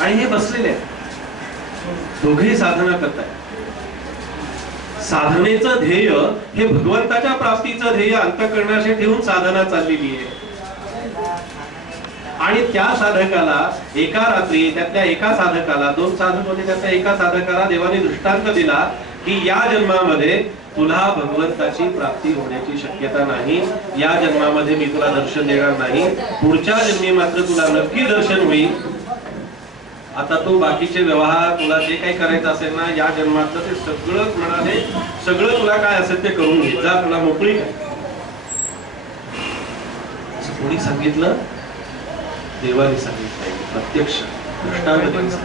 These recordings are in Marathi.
आणि हे बसलेले आहेत, दोघेही साधना करतायत. साधनेचं ध्येय हे भगवंताच्या प्राप्तीचं ध्येय अंतःकरणाशी ठेवून साधना चाललेली आहे. आणि त्या साधकाला एका रात्री, त्यातल्या एका साधकाला, 2 साधक होते, त्यातल्या एका साधकाला देवाने दृष्टांत दिला की या जन्मामध्ये तुला भगवंताची प्राप्ती होण्याची शक्यता नाही, या जन्मामध्ये मी तुला दर्शन देणार नाही, पुढच्या जन्मी मात्र तुला नक्की दर्शन होईल. आता तू बाकीचे व्यवहार, तुला जे काही करायचं असेल ना या जन्मातलं ते सगळं म्हणाले, सगळं तुला काय असेल ते करून घे, जा, तुला मोकळी कर. असं कोणी सांगितलं? देवाने सांगितलं, प्रत्यक्ष दृष्टांत.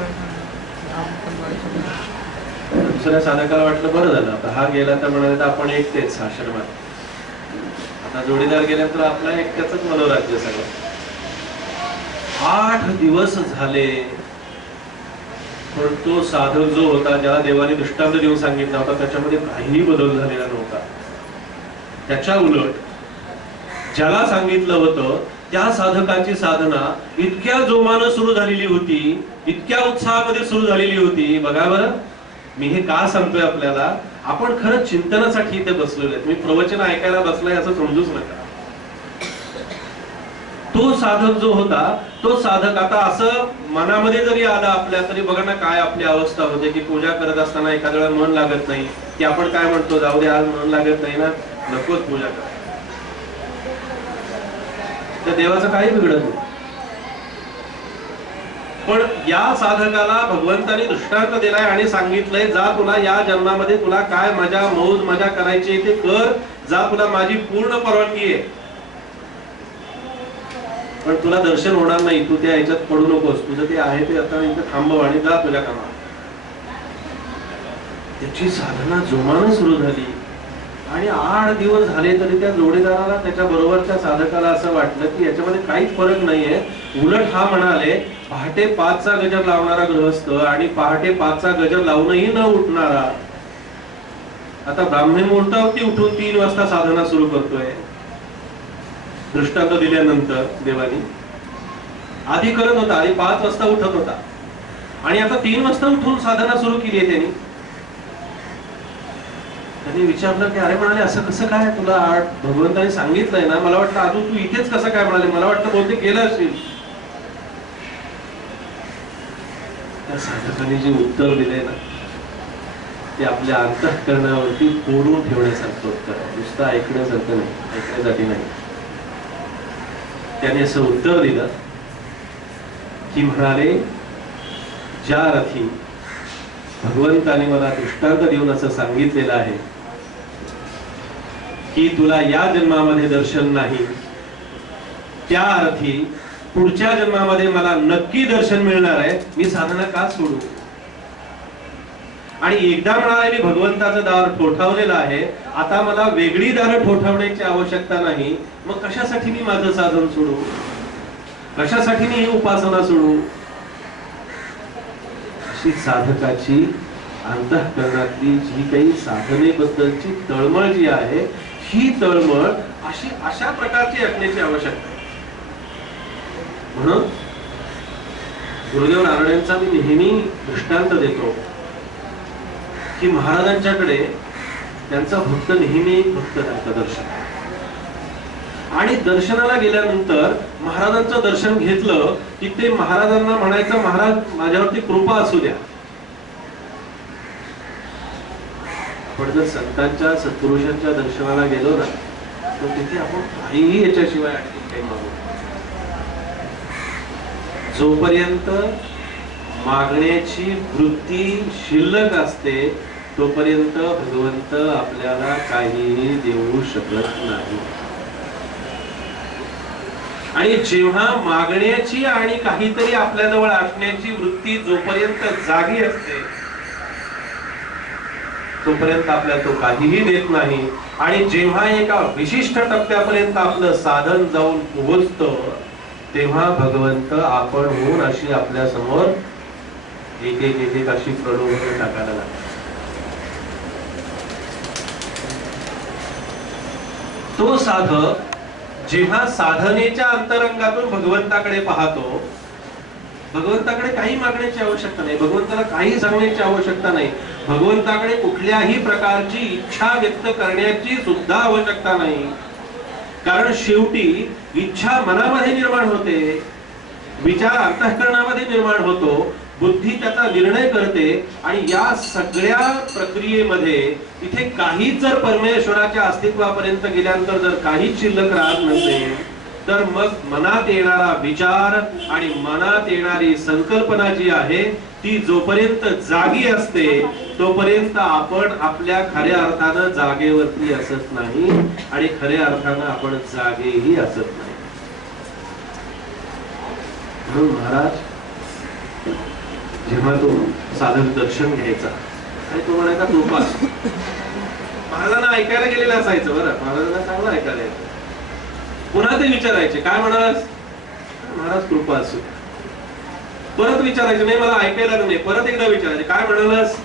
दुसऱ्या साधकाला वाटलं बरं झालं, आता हा गेला तर म्हणाले तर आपण एकटेच आश्रमात, आता जोडीदार गेल्यानंतर आपला एकट्याच मनोराज्य सगळं. 8 दिवस झाले, पण तो साधक जो होता, ज्याला देवाने दृष्टांत देऊन सांगितला होता, त्याच्यामध्ये काहीही बदल झालेला नव्हता. त्याच्या उलट ज्याला सांगितलं होतं त्या साधकाची साधना इतक्या जोमानं सुरू झालेली होती, इतक्या उत्साहामध्ये सुरू झालेली होती. बघा बरं, मी हे का सांगतोय आपल्याला, आपण खरंच चिंतनासाठी इथे बसलेलो आहे. मी प्रवचन ऐकायला बसलाय असं समजूच नका. तो साधक जो होता, तो साधक आता असं मनामध्ये जरी आला आपल्या, तरी बघा ना काय आपली अवस्था होते की पूजा करत असताना एखाद्या वेळा मन लागत नाही, की आपण काय म्हणतो, जाऊ दे आज मन लागत नाही ना, नकोच पूजा कर. त्या देवाचं काही बिघडत नाही. पण या साधकाला भगवंताने दृष्टांत दिलाय आणि सांगितलंय, जा तुला या जन्मामध्ये तुला काय मजा मौज मजा करायची ते कर, जा, तुला माझी पूर्ण परवानगी आहे, पण तुला दर्शन होणार नाही, तू त्या ह्याच्यात पडू नकोस, तुझं ते आहे ते आता इथे थांबव आणि जा तुझ्या कामात. त्याची साधना जोमानं सुरू झाली आणि 8 दिवस झाले तरी त्या जोडीदाराला, त्याच्या बरोबरच्या साधकाला असं वाटलं की याच्यामध्ये काहीच फरक नाहीये. उलट हा म्हणाले, पहाटे 5चा गजर लावणारा गृहस्थ आणि पहाटे 5चा गजर लावूनही न उठणारा आता ब्राह्मणी मुहूर्तावरती उठून 3 वाजता साधना सुरू करतोय. दृष्टांत दिल्यानंतर देवानी आधी करत होता, आधी 5 वाजता उठत होता आणि आता 3 वाजता उठून साधना सुरू केली आहे त्यांनी. त्यांनी विचारलं की अरे म्हणाले असं कसं काय, तुला भगवंताने सांगितलंय ना, मला वाटतं अजून तू इथेच कसं काय, म्हणाले मला वाटतं बहुतेक गेलं असेल. त्या साधकाने जे उत्तर दिले ना ते आपल्या अंतःकरणावरती कोरून ठेवण्यासारखं उत्तर आहे, नुसतं ऐकण्यासारखं नाही, ऐकण्यासाठी नाही. त्याने असं उत्तर दिलं की म्हणाले, ज्या रथी भगवंताने मला दृष्टांत देऊन असं सांगितलेलं आहे की तुला या जन्मामध्ये दर्शन नाही, त्या अर्थी पुढच्या जन्मामध्ये मला नक्की दर्शन मिळणार आहे, मी साधना का सोडू. आणि एकदा म्हणाले मी भगवंताचं दार ठोठावलेलं आहे, आता मला वेगळी दारं ठोठावण्याची आवश्यकता नाही, मग कशासाठी मी माझं साधन सोडू, कशासाठी मी ही उपासना सोडू. अशी साधकाची अंतःकरणातली जी काही साधनेबद्दलची तळमळ जी आहे, ही तळमळ अशा प्रकारची असण्याची आवश्यकता आहे. म्हणून गुरुदेव नारायणांचा मी नेहमी दृष्टांत देतो की महाराजांच्याकडे त्यांचा भक्त नेहमी भक्त त्यांचं दर्शन, आणि दर्शनाला गेल्यानंतर महाराजांचं दर्शन घेतलं की ते महाराजांना म्हणायचं, महाराज माझ्यावरती कृपा असू द्या. पण जर संतांच्या सत्पुरुषांच्या दर्शनाला गेलो ना तर तिथे आपण काहीही याच्याशिवाय आणखी काही मागू. जोपर्यंत मागण्याची वृत्ती शिल्लक असते तोपर्यंत भगवंत आपल्याला काहीही देऊ शकत नाही. आणि जेव्हा मागण्याची आणि काहीतरी आपल्याजवळ असण्याची वृत्ती जोपर्यंत जागी असते तोपर्यंत आपल्याला तो काहीही देत नाही. आणि जेव्हा एका विशिष्ट टप्प्यापर्यंत आपलं साधन जाऊन पोहोचतं तेव्हा भगवंत आपण होऊन अशी आपल्या समोर एक एक एक एक अशी प्रलोभने टाकायला लागतात. तो साधक जेव्हा साधनेच्या अंतरंगातून भगवंताकडे पाहतो भगवंताकडे काही मागण्याची आवश्यकता नाही, भगवंताला काही सांगण्याची आवश्यकता नाही, भगवंताकडे कुठल्याही प्रकारची इच्छा व्यक्त करण्याची सुद्धा आवश्यकता नाही. कारण शेवटी इच्छा मनामध्ये निर्माण होते, विचार अंतःकरणामध्ये निर्माण होतो, बुद्धी त्याचा निर्णय करते. आणि या सगळ्या प्रक्रियेमध्ये इथे काहीच जर परमेश्वराच्या अस्तित्वापर्यंत गेल्यानंतर जर काहीच शिल्लक राहत नसेल, तर मग मनात येणारा विचार आणि मनात येणारी संकल्पना जी आहे ती जोपर्यंत जागी असते तोपर्यंत आपण आपल्या खऱ्या अर्थानं जागेवरती असत नाही आणि खऱ्या अर्थानं आपण जागेही असत नाही. म्हणून महाराज जेव्हा तो साधक दर्शन घ्यायचा आणि तो म्हणायचा कृपा, महाराजांना ऐकायला गेलेलं असायचं, बरं महाराजांना चांगलं ऐकायला यायचं. पुन्हा ते विचारायचे काय म्हणालास, महाराज कृपा असू. परत विचारायचे, नाही मला ऐकायला नाही, परत एकदा विचारायचे काय म्हणालास,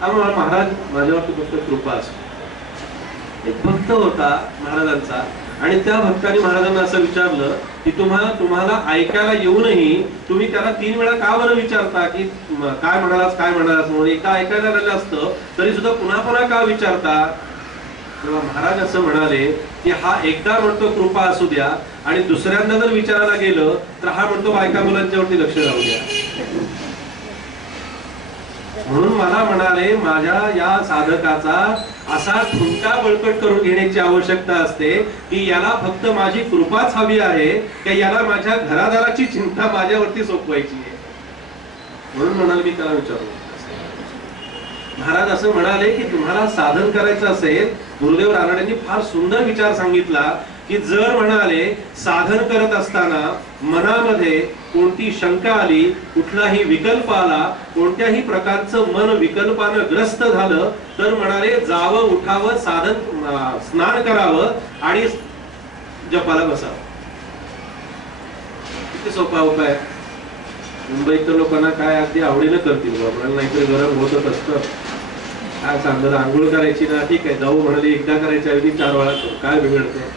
महाराज माझ्यावरती फक्त कृपा असू. एक भक्त होता महाराजांचा आणि त्या भक्ताने महाराजांना असं विचारलं की तुम्हाला ऐकायला येऊनही तुम्ही त्याला 3 वेळा का बरं विचारता की काय म्हणालास काय म्हणालास म्हणून. एका ऐकायला आलेलं असतं तरी सुद्धा पुन्हा पुन्हा का विचारता. तेव्हा महाराज असं म्हणाले की हा एकदा म्हणतो कृपा असू द्या आणि दुसऱ्यांदा जर विचारायला गेलं तर हा म्हणतो बायका मुलांच्यावरती लक्ष राहू द्या. म्हणून मला म्हणाले माझ्या या साधकाचा असा ठुमका बळकट करून घेण्याची आवश्यकता असते की याला फक्त माझी कृपाच हवी आहे की याला माझ्या घरादाराची चिंता माझ्यावरती सोपवायची आहे. म्हणून म्हणाले मी त्याला विचारू. महाराज असं म्हणाले की तुम्हाला साधन करायचं असेल, गुरुदेव रानडेंनी फार सुंदर विचार सांगितला की जर म्हणाले साधन करत असताना मनामध्ये कोणती शंका आली, कुठलाही विकल्प आला, कोणत्याही प्रकारचं मन विकल्पानं ग्रस्त झालं तर म्हणाले जावं उठावं साधन स्नान करावं आणि जपाला बसावं. किती सोपा उपाय. मुंबईत लोकांना काय अगदी आवडीनं करतील, आपल्याला नाहीतरी गरम होतच असतं. काय सांगलं आंघोळ करायची ना, ठीक आहे जाऊ म्हणाले एकदा करायच्या ऐवजी 4 वेळा करू, काय बिघडते.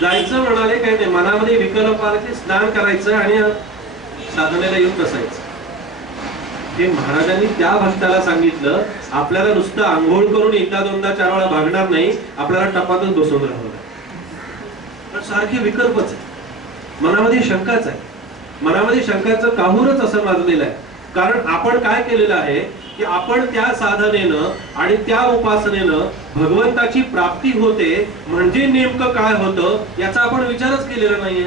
जायचं म्हणाले काही नाही, मनामध्ये विकल्प आला की स्नान करायचं आणि साधनेला येऊन बसायचं. हे महाराजांनी त्या भक्ताला सांगितलं. आपल्याला नुसतं आंघोळ करून एकदा दोनदा 4 वेळा भागणार नाही, आपल्याला टपातच बसून राहावं. पण सारखे विकल्पच आहे, मनामध्ये शंकाच आहे, मनामध्ये शंकाचं काहूरच असं माजलेलं आहे. कारण आपण काय केलेलं आहे की आपण त्या साधनेनं आणि त्या उपासनेनं भगवंताची प्राप्ती होते म्हणजे नेमकं काय होतं याचा आपण विचारच केलेला नाहीये.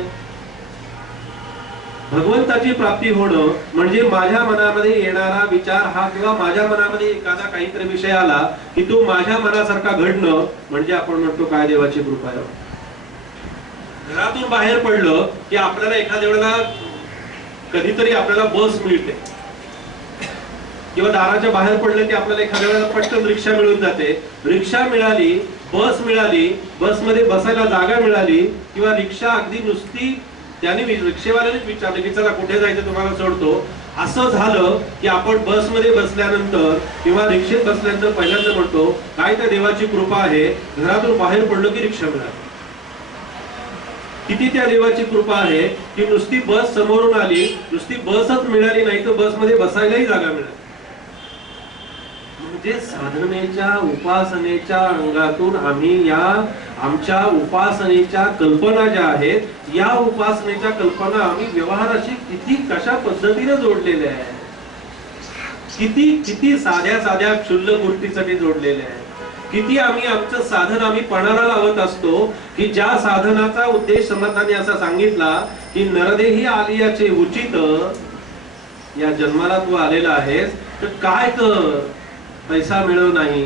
भगवंताची प्राप्ती होणं म्हणजे माझ्या मनामध्ये येणारा विचार हा किंवा माझ्या मनामध्ये एखादा काहीतरी विषय आला की तो माझ्या मनासारखा घडणं म्हणजे आपण म्हणतो काय देवाची कृपा आहे. घरातून बाहेर पडलं की आपल्याला एखाद्या वेळेला कधीतरी आपल्याला बस मिळते किंवा दाराच्या बाहेर पडलं की आपल्याला एखाद्या वेळेला पटकन रिक्षा मिळून जाते. रिक्षा मिळाली, बस मिळाली, बसमध्ये बसायला जागा मिळाली किंवा रिक्षा अगदी नुसती त्याने रिक्षेवाल्यानेच विचारलं की चला कुठे जायचं तुम्हाला सोडतो. असं झालं की आपण बसमध्ये बसल्यानंतर किंवा रिक्षेत बसल्यानंतर पहिल्यांदा म्हणतो काय त्या देवाची कृपा आहे, घरातून बाहेर पडलो की रिक्षा मिळाली. किती त्या देवाची कृपा आहे की नुसती बस समोरून आली, नुसती बसच मिळाली नाही तर बसमध्ये बसायलाही जागा मिळाली. म्हणजे साधनेच्या उपासनेच्या अंगातून आम्ही या आमच्या उपासनेच्या कल्पना ज्या आहेत या उपासनेच्या कल्पना आम्ही व्यवहाराशी किती कशा पद्धतीने जोडलेल्या आहेत, किती किती साध्या साध्या क्षुल्लक गोष्टीसाठी जोडलेल्या आहेत. किती आम्ही आमचं साधन आम्ही पणाला लावत असतो की ज्या साधनाचा उद्देश समर्थांनी असा सांगितला की नरदेही आलियाचे उचित, या जन्माला तू आलेला आहेस तर काय कर, पैसा मिळव नाही,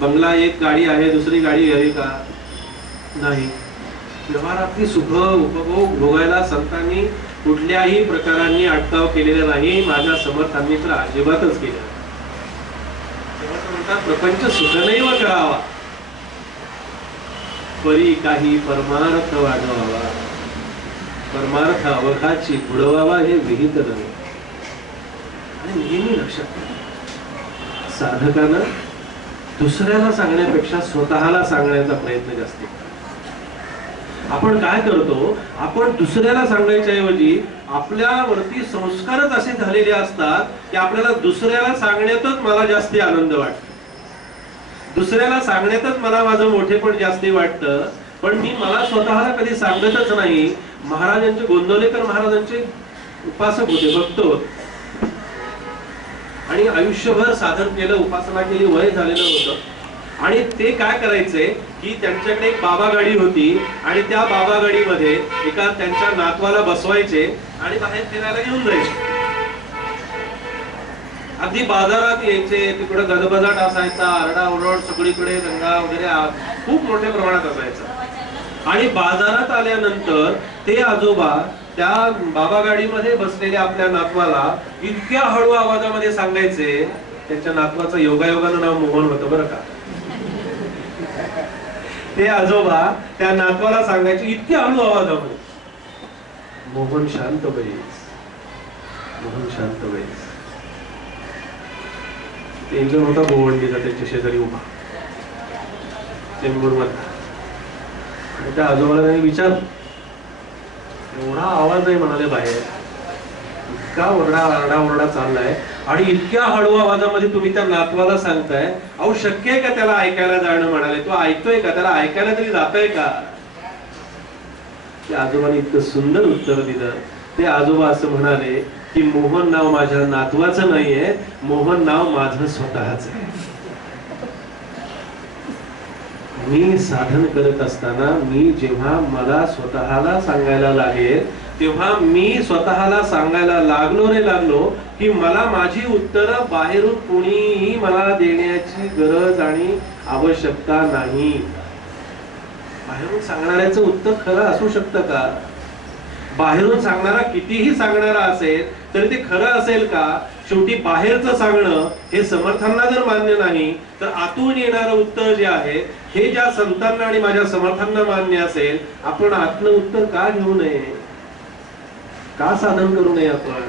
बंगला एक गाडी आहे दुसरी गाडी घ्यावी का नाही, व्यवहारातली सुख उपभोग भोगायला संतांनी कुठल्याही प्रकारांनी अटकाव केलेला नाही. माझ्या समर्थांनी तर अजिबातच केला. प्रपंच सुखनैव करावा परी काही परमार्थ वाढवावा, परमार्थ अवघाची बुडवावा हे विहित नाही. आणि नेहमी लक्षात साधकानं दुसऱ्याला सांगण्यापेक्षा स्वतःला सांगण्याचा प्रयत्न जास्त. आपण काय करतो, आपण दुसऱ्याला सांगायच्या ऐवजी आपल्यावरती संस्कारच असे झालेले असतात की आपल्याला दुसऱ्याला सांगण्यातच मला जास्ती आनंद वाटतो, दुसऱ्याला सांगण्यातच मला माझं मोठेपण जास्ती वाटतं, पण मी मला स्वतःला कधी सांगतच नाही. महाराजांचे, गोंदवलेकर महाराजांचे उपासक होते, भक्त होते आणि आयुष्यभर साधन केलं, उपासना केली, वय झालेलं होतं. आणि ते काय करायचे की त्यांच्याकडे एक बाबा गाडी होती आणि त्या बाबा गाडीमध्ये एका त्यांच्या नातवाला बसवायचे आणि बाहेर फिरायला घेऊन जायचे. अगदी बाजारात यायचे, तिकडे गजबजाट असायचा, आरडाओरड सगळीकडे, दंगा वगैरे खूप मोठ्या प्रमाणात असायचा. आणि बाजारात आल्यानंतर ते आजोबा त्या बाबा गाडीमध्ये बसलेल्या आपल्या नातवाला इतक्या हळू आवाजामध्ये सांगायचे, त्यांच्या नातवाचं योगायोगानं नाव मोहन होतं बरं का, ते आजोबा त्या नातवाला सांगायचे इतक्या हळू आवाजामध्ये, मोहन शांत बैस, मोहन शांत बैस. ते एक जण होता गोवंडीचा त्यांच्या शेजारी उभा, चेंबूर मधला. आणि त्या आजोबाला त्यांनी विचारलं, एवढा आवाज आहे म्हणाले बाहेर, इतका आरडाओरडा चाललाय आणि इतक्या हळू आवाजामध्ये तुम्ही त्या नातवाला सांगताय, अहो शक्य आहे का त्याला ऐकायला जाणं? म्हणाले, तो ऐकतोय का? त्याला ऐकायला तरी जातोय का? त्या आजोबाने इतकं सुंदर उत्तर दिलं. ते आजोबा असं म्हणाले की मोहन नाव माझ्या नातवाचं नाहीये, मोहन नाव माझं स्वतःच आहे. मी साधन करत असताना मी जेव्हा मला स्वतःला सांगायला लागेल, तेव्हा मी स्वतःला सांगायला लागलो की मला माझी उत्तरं बाहेरून कोणीही मला देण्याची गरज आणि आवश्यकता नाही. बाहेरून सांगणाऱ्याचं उत्तर खरं असू शकतं का? बाहेरून सांगणारा कितीही सांगणारा असेल तरी ते खरं असेल का? शेवटी बाहेरचं सांगणं हे समर्थांना जर मान्य नाही तर आतून येणारं उत्तर जे आहे हे ज्या संतांना आणि माझ्या समर्थांना मान्य असेल, आपण आतलं उत्तर का घेऊ नये? का साधन करू नये? आपण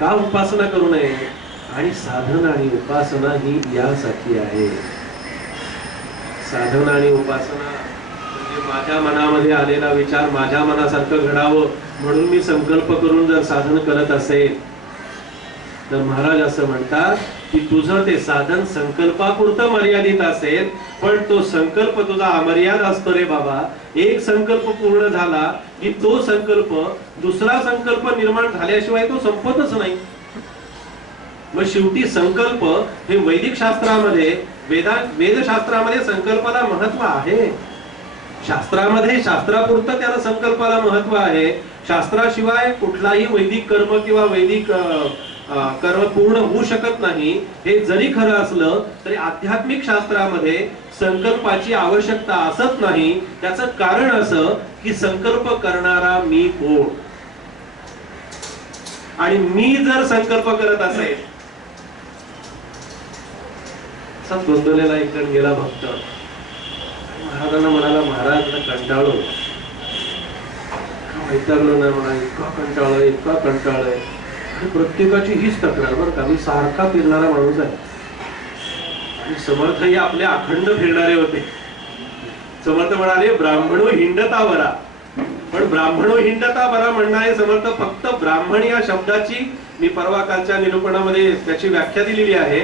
का उपासना करू नये? आणि साधन आणि उपासना ही यासाठी आहे. साधन आणि उपासना म्हणजे माझ्या मनामध्ये आलेला विचार माझ्या मनासारखं घडावं म्हणून मी संकल्प करून जर साधन करत असेल तर महाराज असं म्हणतात की तुझं ते साधन संकल्पापुरतं मर्यादित असेल, पण तो संकल्प तुझा अमर्याद असतो रे बाबा. एक संकल्प पूर्ण झाला की तो संकल्प दुसरा संकल्प निर्माण झाल्याशिवाय तो संपतच नाही. मग शेवटी संकल्प हे वैदिक शास्त्रामध्ये, वेदशास्त्रामध्ये संकल्पाला महत्व आहे. शास्त्रामध्ये शास्त्रापुरतं त्याला संकल्पाला महत्व आहे. शास्त्राशिवाय कुठलाही वैदिक कर्म किंवा वैदिक कर्म पूर्ण होऊ शकत नाही. हे जरी खरं असलं तरी आध्यात्मिक शास्त्रामध्ये संकल्पाची आवश्यकता असत नाही. त्याचं कारण असं की संकल्प करणारा मी कोण, आणि मी जर संकल्प करत असेल. असा गोंधळलेला एक जण गेला भक्त, महाराजांना म्हणाला, महाराज कंटाळलो, वैतागलो नाही म्हणा, इतका कंटाळलोय, इतका कंटाळलोय. आणि प्रत्येकाची हीच तक्रार बरं का, मी सारखा फिरणारा माणूस आहे. आणि समर्थ हे आपले अखंड फिरणारे होते. समर्थ म्हणाले ब्राह्मणो हिंडता बरा, पण ब्राह्मणो हिंडता बरा म्हणणारे समर्थ फक्त ब्राह्मण या शब्दाची, मी परवा कालच्या निरूपणामध्ये त्याची व्याख्या दिलेली आहे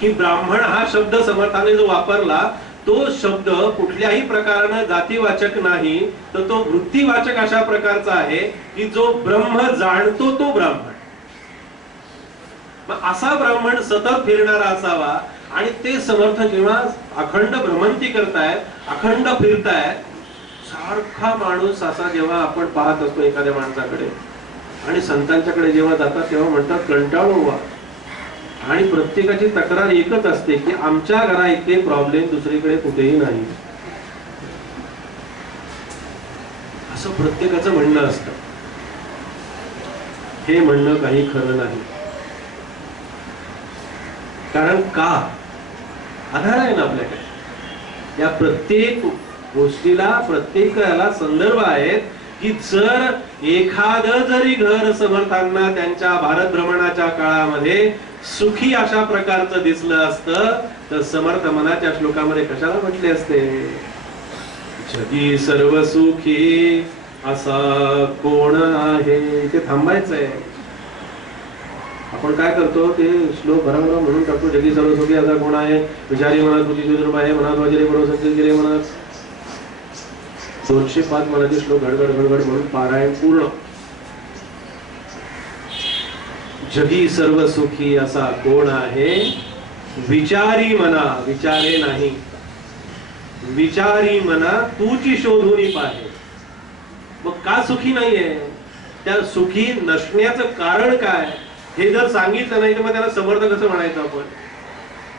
की ब्राह्मण हा शब्द समर्थाने जो वापरला तो शब्द कुठल्याही प्रकाराने जातीवाचक नाही, तर तो वृत्तीवाचक अशा प्रकारचा आहे की जो ब्रह्म जाणतो तो ब्राह्मण. मग असा ब्राह्मण सतत फिरणारा असावा. आणि ते समर्थ जेव्हा अखंड भ्रमंती करतायत, अखंड फिरतायत, सारखा माणूस असा जेव्हा आपण पाहत असतो एखाद्या माणसाकडे आणि संतांच्याकडे जेव्हा जातात तेव्हा म्हणतात कंटाळलो व्हा. आणि प्रत्येकाची तक्रार एकच असते की आमच्या घरा इतके प्रॉब्लेम दुसरीकडे कुठेही नाही, असं प्रत्येकाचं म्हणणं असतं. हे म्हणणं काही खरं नाही. कारण का? आधार आहे ना आपल्याकडे. या प्रत्येक गोष्टीला, प्रत्येकाला संदर्भ आहेत की जर एखादं जरी घर समर्थांना त्यांच्या भारत भ्रमणाच्या काळामध्ये सुखी अशा प्रकारचं दिसलं असतं तर समर्थ मनाच्या श्लोकामध्ये कशाला म्हटले असते? जगी सर्व सुखी असा कोण आहे. ते थांबायचंय. आपण काय करतो ते श्लोक भराभरा म्हणून टाकतो. जगी सर्व सुखी असा कोण आहे, विचारी मनात बुद्धी दुर्बळ आहे, मनात वजरे बरोबर संकेत केले मनात. 205 मनाचे श्लोक घडघड घडघड म्हणून पारायण पूर्ण. जगी सर्व सुखी असा कोण आहे, विचारी मना, विचारे नाही, विचारी मना तूची शोधून पाहे. मग का सुखी नाहीये, त्या सुखी नसण्याचं कारण काय हे जर सांगितलं नाही तर मग त्याला समर्थ कसं म्हणायचं आपण.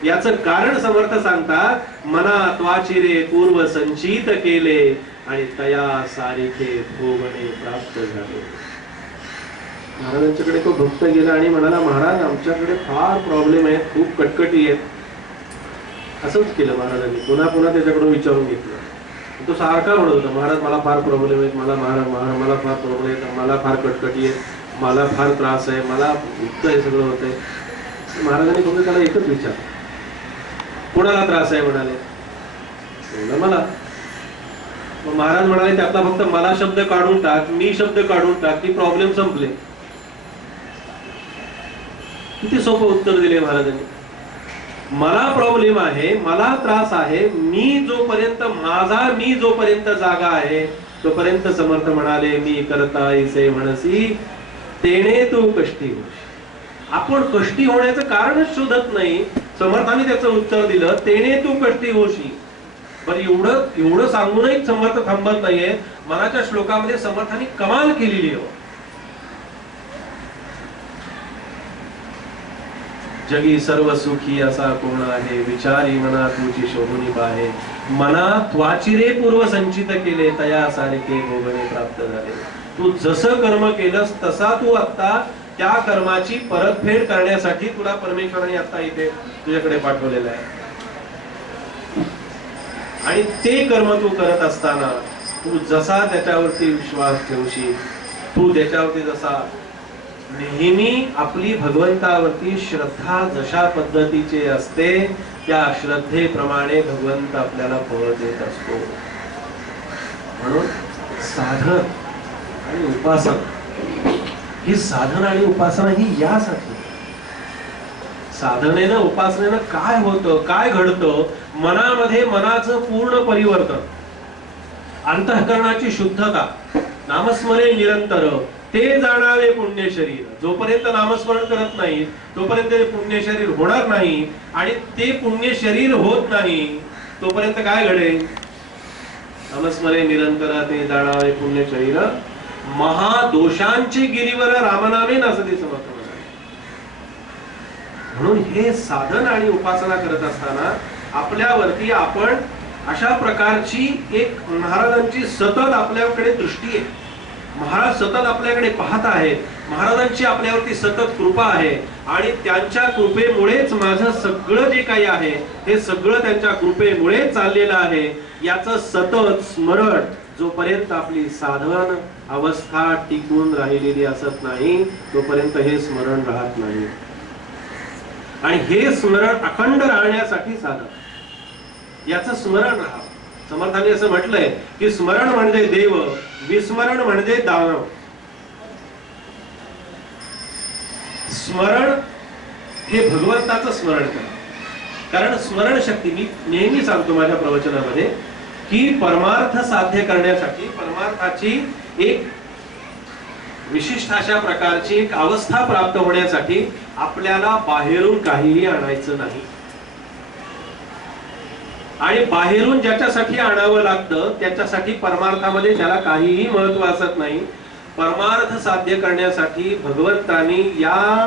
याचं कारण समर्थ सांगतात, मना त्वाचिरे पूर्व संचित केले आणि तया सारिखे भोगणे प्राप्त झाले. महाराजांच्याकडे तो भक्त गेला आणि म्हणाला, महाराज आमच्याकडे फार प्रॉब्लेम आहेत, खूप कटकटी आहेत. असंच केलं महाराजांनी, पुन्हा पुन्हा त्याच्याकडून विचारून घेतलं. तो सारखा म्हणत होता, महाराज मला फार प्रॉब्लेम आहेत, मला मला फार प्रॉब्लेम आहेत, मला फार कटकटी आहेत, मला फार त्रास आहे, मला इतकं हे सगळं होत आहे. महाराजांनी फक्त त्याला एकच विचार, कोणाला त्रास आहे म्हणाले. मला. मग महाराज म्हणाले, त्यातला फक्त मला शब्द काढून टाक, मी शब्द काढून टाक की प्रॉब्लेम संपले. किती सोपं उत्तर दिले महाराजांनी. मला प्रॉब्लेम आहे, मला त्रास आहे, मी जोपर्यंत जागा आहे तोपर्यंत समर्थ म्हणाले, मी करता ऐसे म्हणसी तेने तू कष्टी हो. आपण कष्टी होण्याचं कारणच शोधत नाही. समर्थाने त्याचं उत्तर दिलं, तेने तू कष्टी होशी. पण एवढं सांगूनही समर्थ थांबत नाहीये. मनाच्या श्लोकामध्ये समर्थाने कमाल केलेली आहे. जगी सर्व सुखी असा कोण आहे, विचारी मना तुझी शोधून पाहे. मना त्वाचिरे पूर्व संचित केले तया सारिखे भोगणे प्राप्त झाले. तू जसं कर्म केलंस तसा तू आता त्या कर्माची परतफेड करण्यासाठी तुला परमेश्वराने आता इथे तुझ्याकडे पाठवलेलं आहे. आणि ते कर्म तू करत असताना तू जसा त्याच्यावरती विश्वास ठेवशील, तू त्याच्यावरती जसा नेहमी आपली भगवंतावरती श्रद्धा जशा पद्धतीची असते त्या श्रद्धेप्रमाणे भगवंत आपल्याला फळ देत असतो. म्हणून साधन आणि उपासना ही, साधन आणि उपासना ही यासाठी. साधनेनं उपासनेनं काय होतं, काय घडतं, मनामध्ये मनाचं पूर्ण परिवर्तन, अंतःकरणाची शुद्धता, नामस्मरे निरंतर ते जाणावे पुण्य शरीर. जोपर्यंत नामस्मरण करत नाही तोपर्यंत पुण्य शरीर होणार नाही. आणि ते पुण्य शरीर होत नाही तोपर्यंत काय घडेल, नामस्मरे निरंतर ते जाणावे पुण्य शरीर महादोषांचे गिरीवर रामनामे नसते समर्थ. म्हणून हे साधन आणि उपासना करत असताना आपल्यावरती आपण अशा प्रकारची एक महाराजांची सतत आपल्याकडे दृष्टी आहे. महाराज सतत आपल्याकडे पाहत आहेत. महाराजांची आपल्यावरती सतत कृपा आहे आणि त्यांच्या कृपेमुळेच माझं सगळं जे काही आहे हे सगळं त्यांच्या कृपेमुळे चाललेलं आहे. याचं सतत स्मरण जोपर्यंत आपली साधन अवस्था टिकून राहिलेली असत नाही तोपर्यंत हे स्मरण राहत नाही. आणि हे स्मरण अखंड राहण्यासाठी साधन, याचं स्मरण राहावं. समर्थांनी असं म्हटलंय की स्मरण म्हणजे देव, विस्मरण म्हणजे दानव. स्मरण हे भगवंताचं स्मरण करा. कारण स्मरण शक्ती, मी नेहमी सांगतो माझ्या प्रवचनामध्ये की परमार्थ साध्य करण्यासाठी, परमार्थाची एक विशिष्ट अशा प्रकारची एक अवस्था प्राप्त होण्यासाठी आपल्याला बाहेरून काहीही आणायचं नाही. आणि बाहेरून ज्याच्यासाठी आणावं लागतं त्याच्यासाठी परमार्थामध्ये त्याला काहीही महत्व असत नाही. परमार्थ साध्य करण्यासाठी भगवंतानी या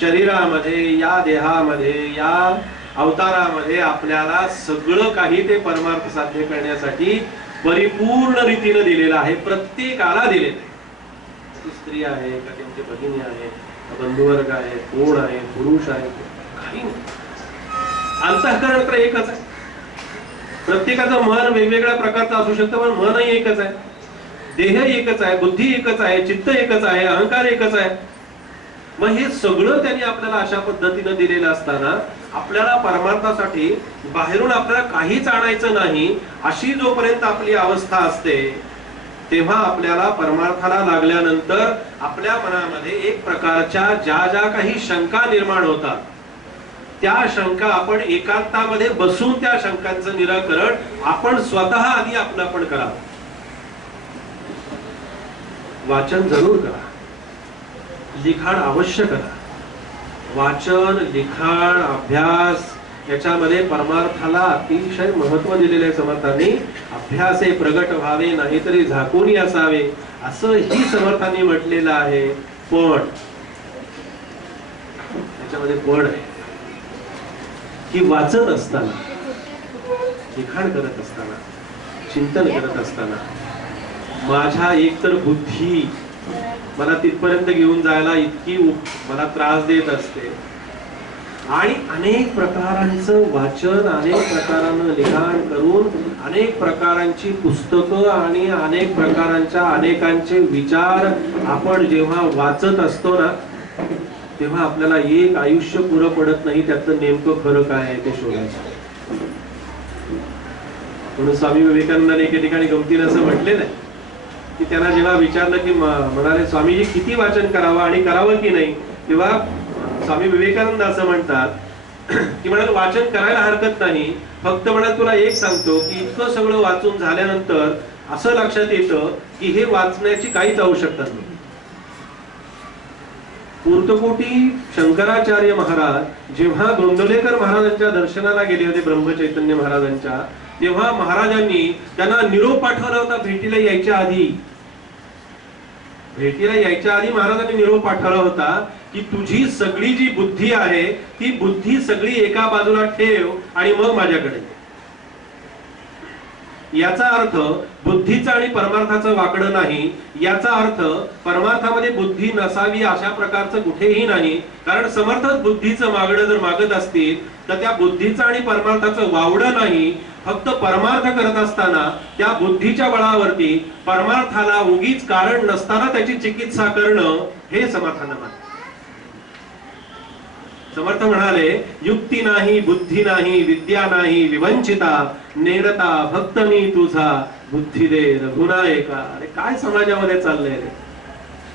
शरीरामध्ये, या देहामध्ये, या अवतारामध्ये आपल्याला सगळं काही ते परमार्थ साध्य करण्यासाठी परिपूर्ण रीतीने दिलेलं आहे. प्रत्येकाला दिलेलं आहे. स्त्री आहे का, त्यांची भगिनी आहे, बंधुवर्ग आहे, कोण आहे, पुरुष आहे, काही नाही. अंतःकरण तर एकच आहे. प्रत्येकाचं मन वेगवेगळ्या प्रकारचं असू शकतं पण मनही एकच आहे, देह एकच आहे, बुद्धी एकच आहे, चित्त एकच आहे, अहंकार एकच आहे. मग हे सगळं त्यांनी आपल्याला अशा पद्धतीने दिलेलं असताना आपल्याला परमार्थासाठी बाहेरून आपल्याला काहीच आणायचं नाही, अशी जोपर्यंत आपली अवस्था असते तेव्हा आपल्याला परमार्थाला लागल्यानंतर आपल्या मनामध्ये एक प्रकारच्या ज्या ज्या काही शंका निर्माण होतात, त्या शंका आपण एकांतामध्ये बसून त्या शंकांचं निराकरण आपण स्वतः आधी आपण करावं. वाचन जरूर करा, लिखाण अवश्य करा. वाचन, लिखाण, अभ्यास याच्यामध्ये परमार्थाला अतिशय महत्व दिलेले आहे समर्थांनी. अभ्यासे प्रगट व्हावे नाहीतरी झाकून असावे असं ही समर्थांनी म्हटलेलं आहे. पण त्याच्यामध्ये पण आहे की वाचत असताना, लिखाण करत असताना, चिंतन करत असताना माझ्या एकतर बुद्धी मला तिथपर्यंत घेऊन जायला इतकी मला त्रास देत असते आणि अनेक प्रकारांचं वाचन, अनेक प्रकारांचं लिखाण करून अनेक प्रकारांची पुस्तकं आणि अनेक प्रकारांच्या अनेकांचे विचार आपण जेव्हा वाचत असतो ना, तेव्हा आपल्याला एक आयुष्य पुरं पडत नाही त्यातलं नेमकं खरं काय आहे ते शोधायचं. म्हणून स्वामी विवेकानंदांनी एके ठिकाणी गमतीनं असं म्हटलेलं आहे की त्यांना जेव्हा विचारलं की म्हणाले स्वामीजी किती वाचन करावं आणि करावं की नाही, तेव्हा स्वामी विवेकानंद असं म्हणतात की म्हणाल वाचन करायला हरकत नाही, फक्त म्हणाल तुला एक सांगतो की इतकं सगळं वाचून झाल्यानंतर असं लक्षात येतं की हे वाचण्याची काहीच आवश्यकता नाही. पूर्तकोटी शंकराचार्य महाराज जेव्हा गोंदवलेकर महाराजांच्या दर्शनाला गेले होते ब्रह्मचैतन्य महाराजांच्या, तेव्हा महाराजांनी त्यांना निरोप पाठवला होता. भेटीला यायच्या आधी महाराजांनी निरोप पाठवला होता की तुझी सगळी जी बुद्धी आहे ती बुद्धी सगळी एका बाजूला ठेव आणि मग माझ्याकडे. याचा अर्थ बुद्धीचं आणि परमार्थाचं वाकडं नाही, याचा अर्थ परमार्थामध्ये बुद्धी नसावी अशा प्रकारचं कुठेही नाही. कारण समर्थच बुद्धीचं मागणं जर मागत असतील तर त्या बुद्धीचं आणि परमार्थाचं वावडं नाही, फक्त परमार्थ करत असताना त्या बुद्धीच्या बळावरती परमार्थाला उगीच कारण नसताना त्याची चिकित्सा करणं हे समर्थांना मानतं. समर्थ म्हणाले युक्ती नाही, बुद्धी नाही, विद्या नाही, विवंचिता नेरता भक्त मी तुझा बुद्धी दे रघुनायका. अरे काय समाजामध्ये चाललंय रे.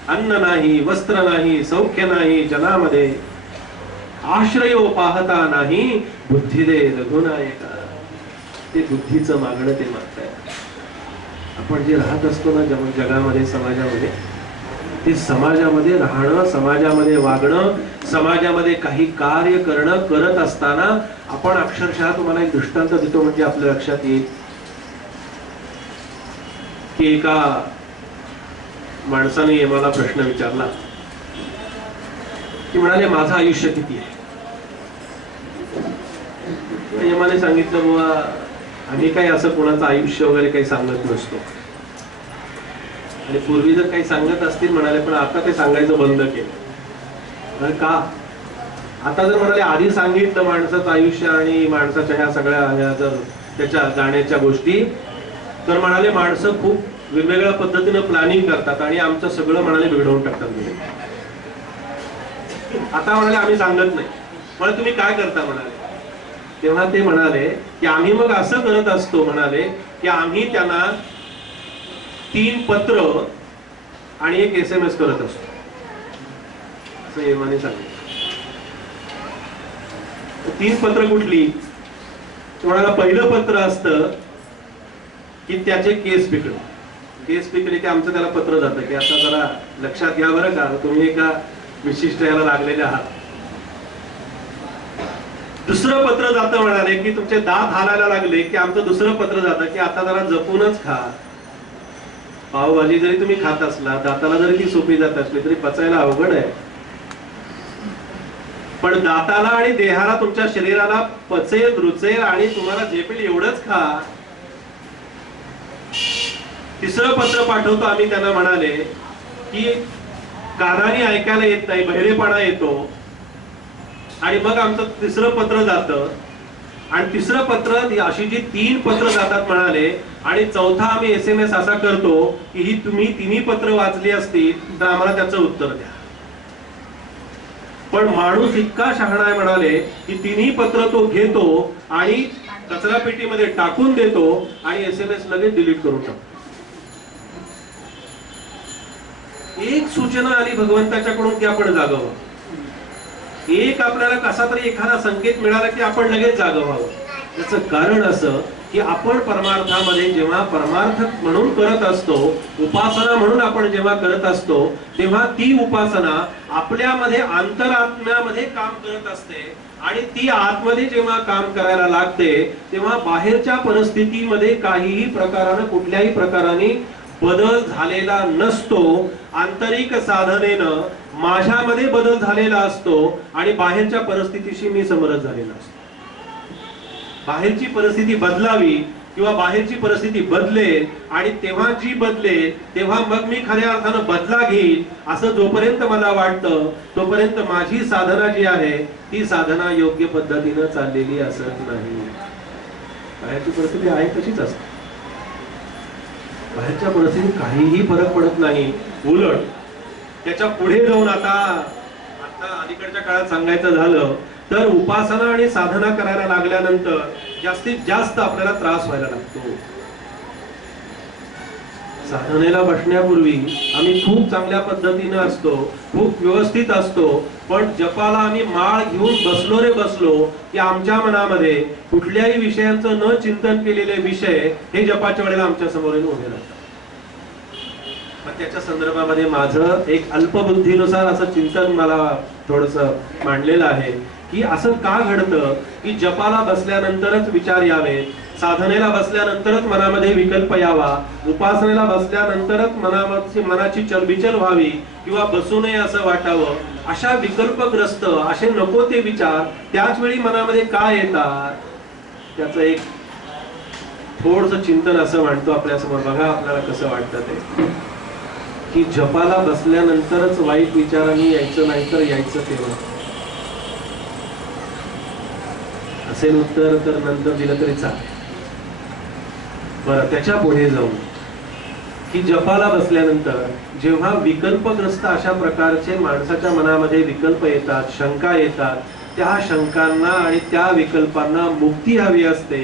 अन्न नाही, वस्त्र नाही, सौख्य नाही जनामध्ये, आश्रयो पाहता नाही, बुद्धी दे रघुनायका. ते बुद्धीचं मागणं ते मागताय. आपण जे राहत असतो ना जगामध्ये, समाजामध्ये, ते समाजामध्ये राहणं, समाजामध्ये वागणं, समाजामध्ये काही कार्य करणं करत असताना आपण अक्षरशः, तुम्हाला एक दृष्टांत देतो म्हणजे आपल्या लक्षात येईल की एका माणसाने मला प्रश्न विचारला की म्हणाले माझं आयुष्य किती आहे. यमाने सांगितलं बुवा आम्ही काही असं कोणाचं आयुष्य वगैरे काही सांगत नसतो. आणि पूर्वी जर काही सांगत असतील म्हणाले, पण आता ते सांगायचं बंद केलं. का? आता जर म्हणाले आधी सांगितलं माणसाचं आयुष्य आणि माणसाच्या ह्या सगळ्या जर त्याच्या जाण्याच्या गोष्टी, तर म्हणाले माणसं खूप वेगवेगळ्या पद्धतीनं प्लॅनिंग करतात आणि आमचं सगळं म्हणाले बिघडवून टाकतात. आता म्हणाले आम्ही सांगत नाही. म्हणाले तुम्ही काय करता म्हणाले. तेव्हा ते म्हणाले की आम्ही मग असं करत असतो म्हणाले की आम्ही त्यांना 3 पत्र आणि 1 SMS करत असतो असं यमाने सांगितलं. 3 पत्र कुठली. तुम्हाला पहिलं पत्र असतं की त्याचे केस पिकणे. केस पिकले की आमचं त्याला पत्र जातं की आता जरा लक्षात घ्या बरं का, तुम्ही एका विशिष्ट याला लागलेले आहात. दुसरं पत्र जातं म्हणाले की तुमचे दात हालायला लागले की आमचं दुसरं पत्र जातं की आता जरा जपूनच खा. पावभाजी जरी तुम्ही खात असला, दाताला जरी ती सोपी जात असली तरी पचायला अवघड आहे. पण दाताला आणि देहाला, तुमच्या शरीराला पचेल, रुचेल आणि तुम्हाला झेपेल एवढंच खा. तिसरं पत्र पाठवतो आम्ही त्यांना म्हणाले की कानाने ऐकायला येत नाही, बहिरेपणा येतो. आणि मग आमचं तिसरं पत्र जातं आणि तिसरं पत्र, अशी जी 3 पत्र जातात म्हणाले, आणि चौथा आम्ही SMS असा करतो की ही तुम्ही 3 पत्र वाचली असतील तर आम्हाला त्याचं उत्तर द्या. पण माणूस इतका शहाणा आहे म्हणाले की तिन्ही पत्र तो घेतो आणि कचरा पेटीमध्ये टाकून देतो आणि SMS लगेच डिलीट करून टाकतो. एक सूचना आली भगवंताच्याकडून की आपण जागावं, एक आपल्याला कसा तरी एखादा संकेत मिळाला की आपण लगेच जागं व्हावं. त्याचं कारण असं की आपण परमार्थामध्ये जेव्हा परमार्थ म्हणून करत असतो, उपासना म्हणून आपण जेव्हा करत असतो, तेव्हा ती उपासना आपल्यामध्ये अंतरात्म्यामध्ये काम करत असते आणि ती आतमध्ये जेव्हा काम करायला लागते तेव्हा बाहेरच्या परिस्थितीमध्ये काहीही प्रकाराने कुठल्याही प्रकाराने बदल झालेला नसतो. आंतरिक साधनेनं माझ्यामध्ये बदल झालेला असतो आणि बाहेरच्या परिस्थितीशी मी समरस झालेला असतो. बाहेरची परिस्थिती बदलावी किंवा बाहेरची परिस्थिती बदलेल आणि तेव्हा जी बदलेल तेव्हा मग मी खऱ्या अर्थानं बदला घेईल असं जोपर्यंत मला वाटतं तोपर्यंत माझी साधना जी आहे ती साधना योग्य पद्धतीनं चाललेली असत नाही. बाहेरची परिस्थिती आहे तशीच असते, बाहेरच्या परिस्थितीत काहीही फरक पडत नाही. उलट त्याच्या पुढे जाऊन आता अलीकडच्या काळात सांगायचं झालं तर उपासना आणि साधना करायला लागल्यानंतर जास्तीत जास्त आपल्याला त्रास व्हायला लागतो. साधनेला बसण्यापूर्वी आम्ही खूप चांगल्या पद्धतीने असतो, खूप व्यवस्थित असतो, पण जपाला आम्ही माळ घेऊन बसलो रे बसलो की आमच्या मनामध्ये कुठल्याही विषयांचं न चिंतन केलेले विषय हे जपाच्या वेळेला आमच्या समोर उभे राहतात. मग त्याच्या संदर्भामध्ये माझं एक अल्पबुद्धीनुसार असं चिंतन मला थोडस मांडलेलं आहे की असं का घडतं की जपाला बसल्यानंतरच विचार यावे, साधनेला बसल्यानंतरच मनामध्ये विकल्प यावा, उपासनेला बसल्यानंतरच मनाची चलबिचल व्हावी किंवा बसू नये असं वाटावं, अशा विकल्पग्रस्त असे नको ते विचार त्याच वेळी मनामध्ये का येतात त्याचं एक थोडंसं चिंतन असं मांडतो आपल्या समोर. बघा आपल्याला कसं वाटतं ते की जपाला बसल्यानंतरच वाईट विचारांनी यायचं नाही तर यायचं तेव्हा. असेल उत्तर तर नंतर दिलं तरी चालेल. बरं, त्याच्या पुढे जाऊन की जपाला बसल्यानंतर जेव्हा विकल्पग्रस्त अशा प्रकारचे माणसाच्या मनामध्ये विकल्प येतात, शंका येतात, त्या शंकांना आणि त्या विकल्पांना मुक्ती हवी असते.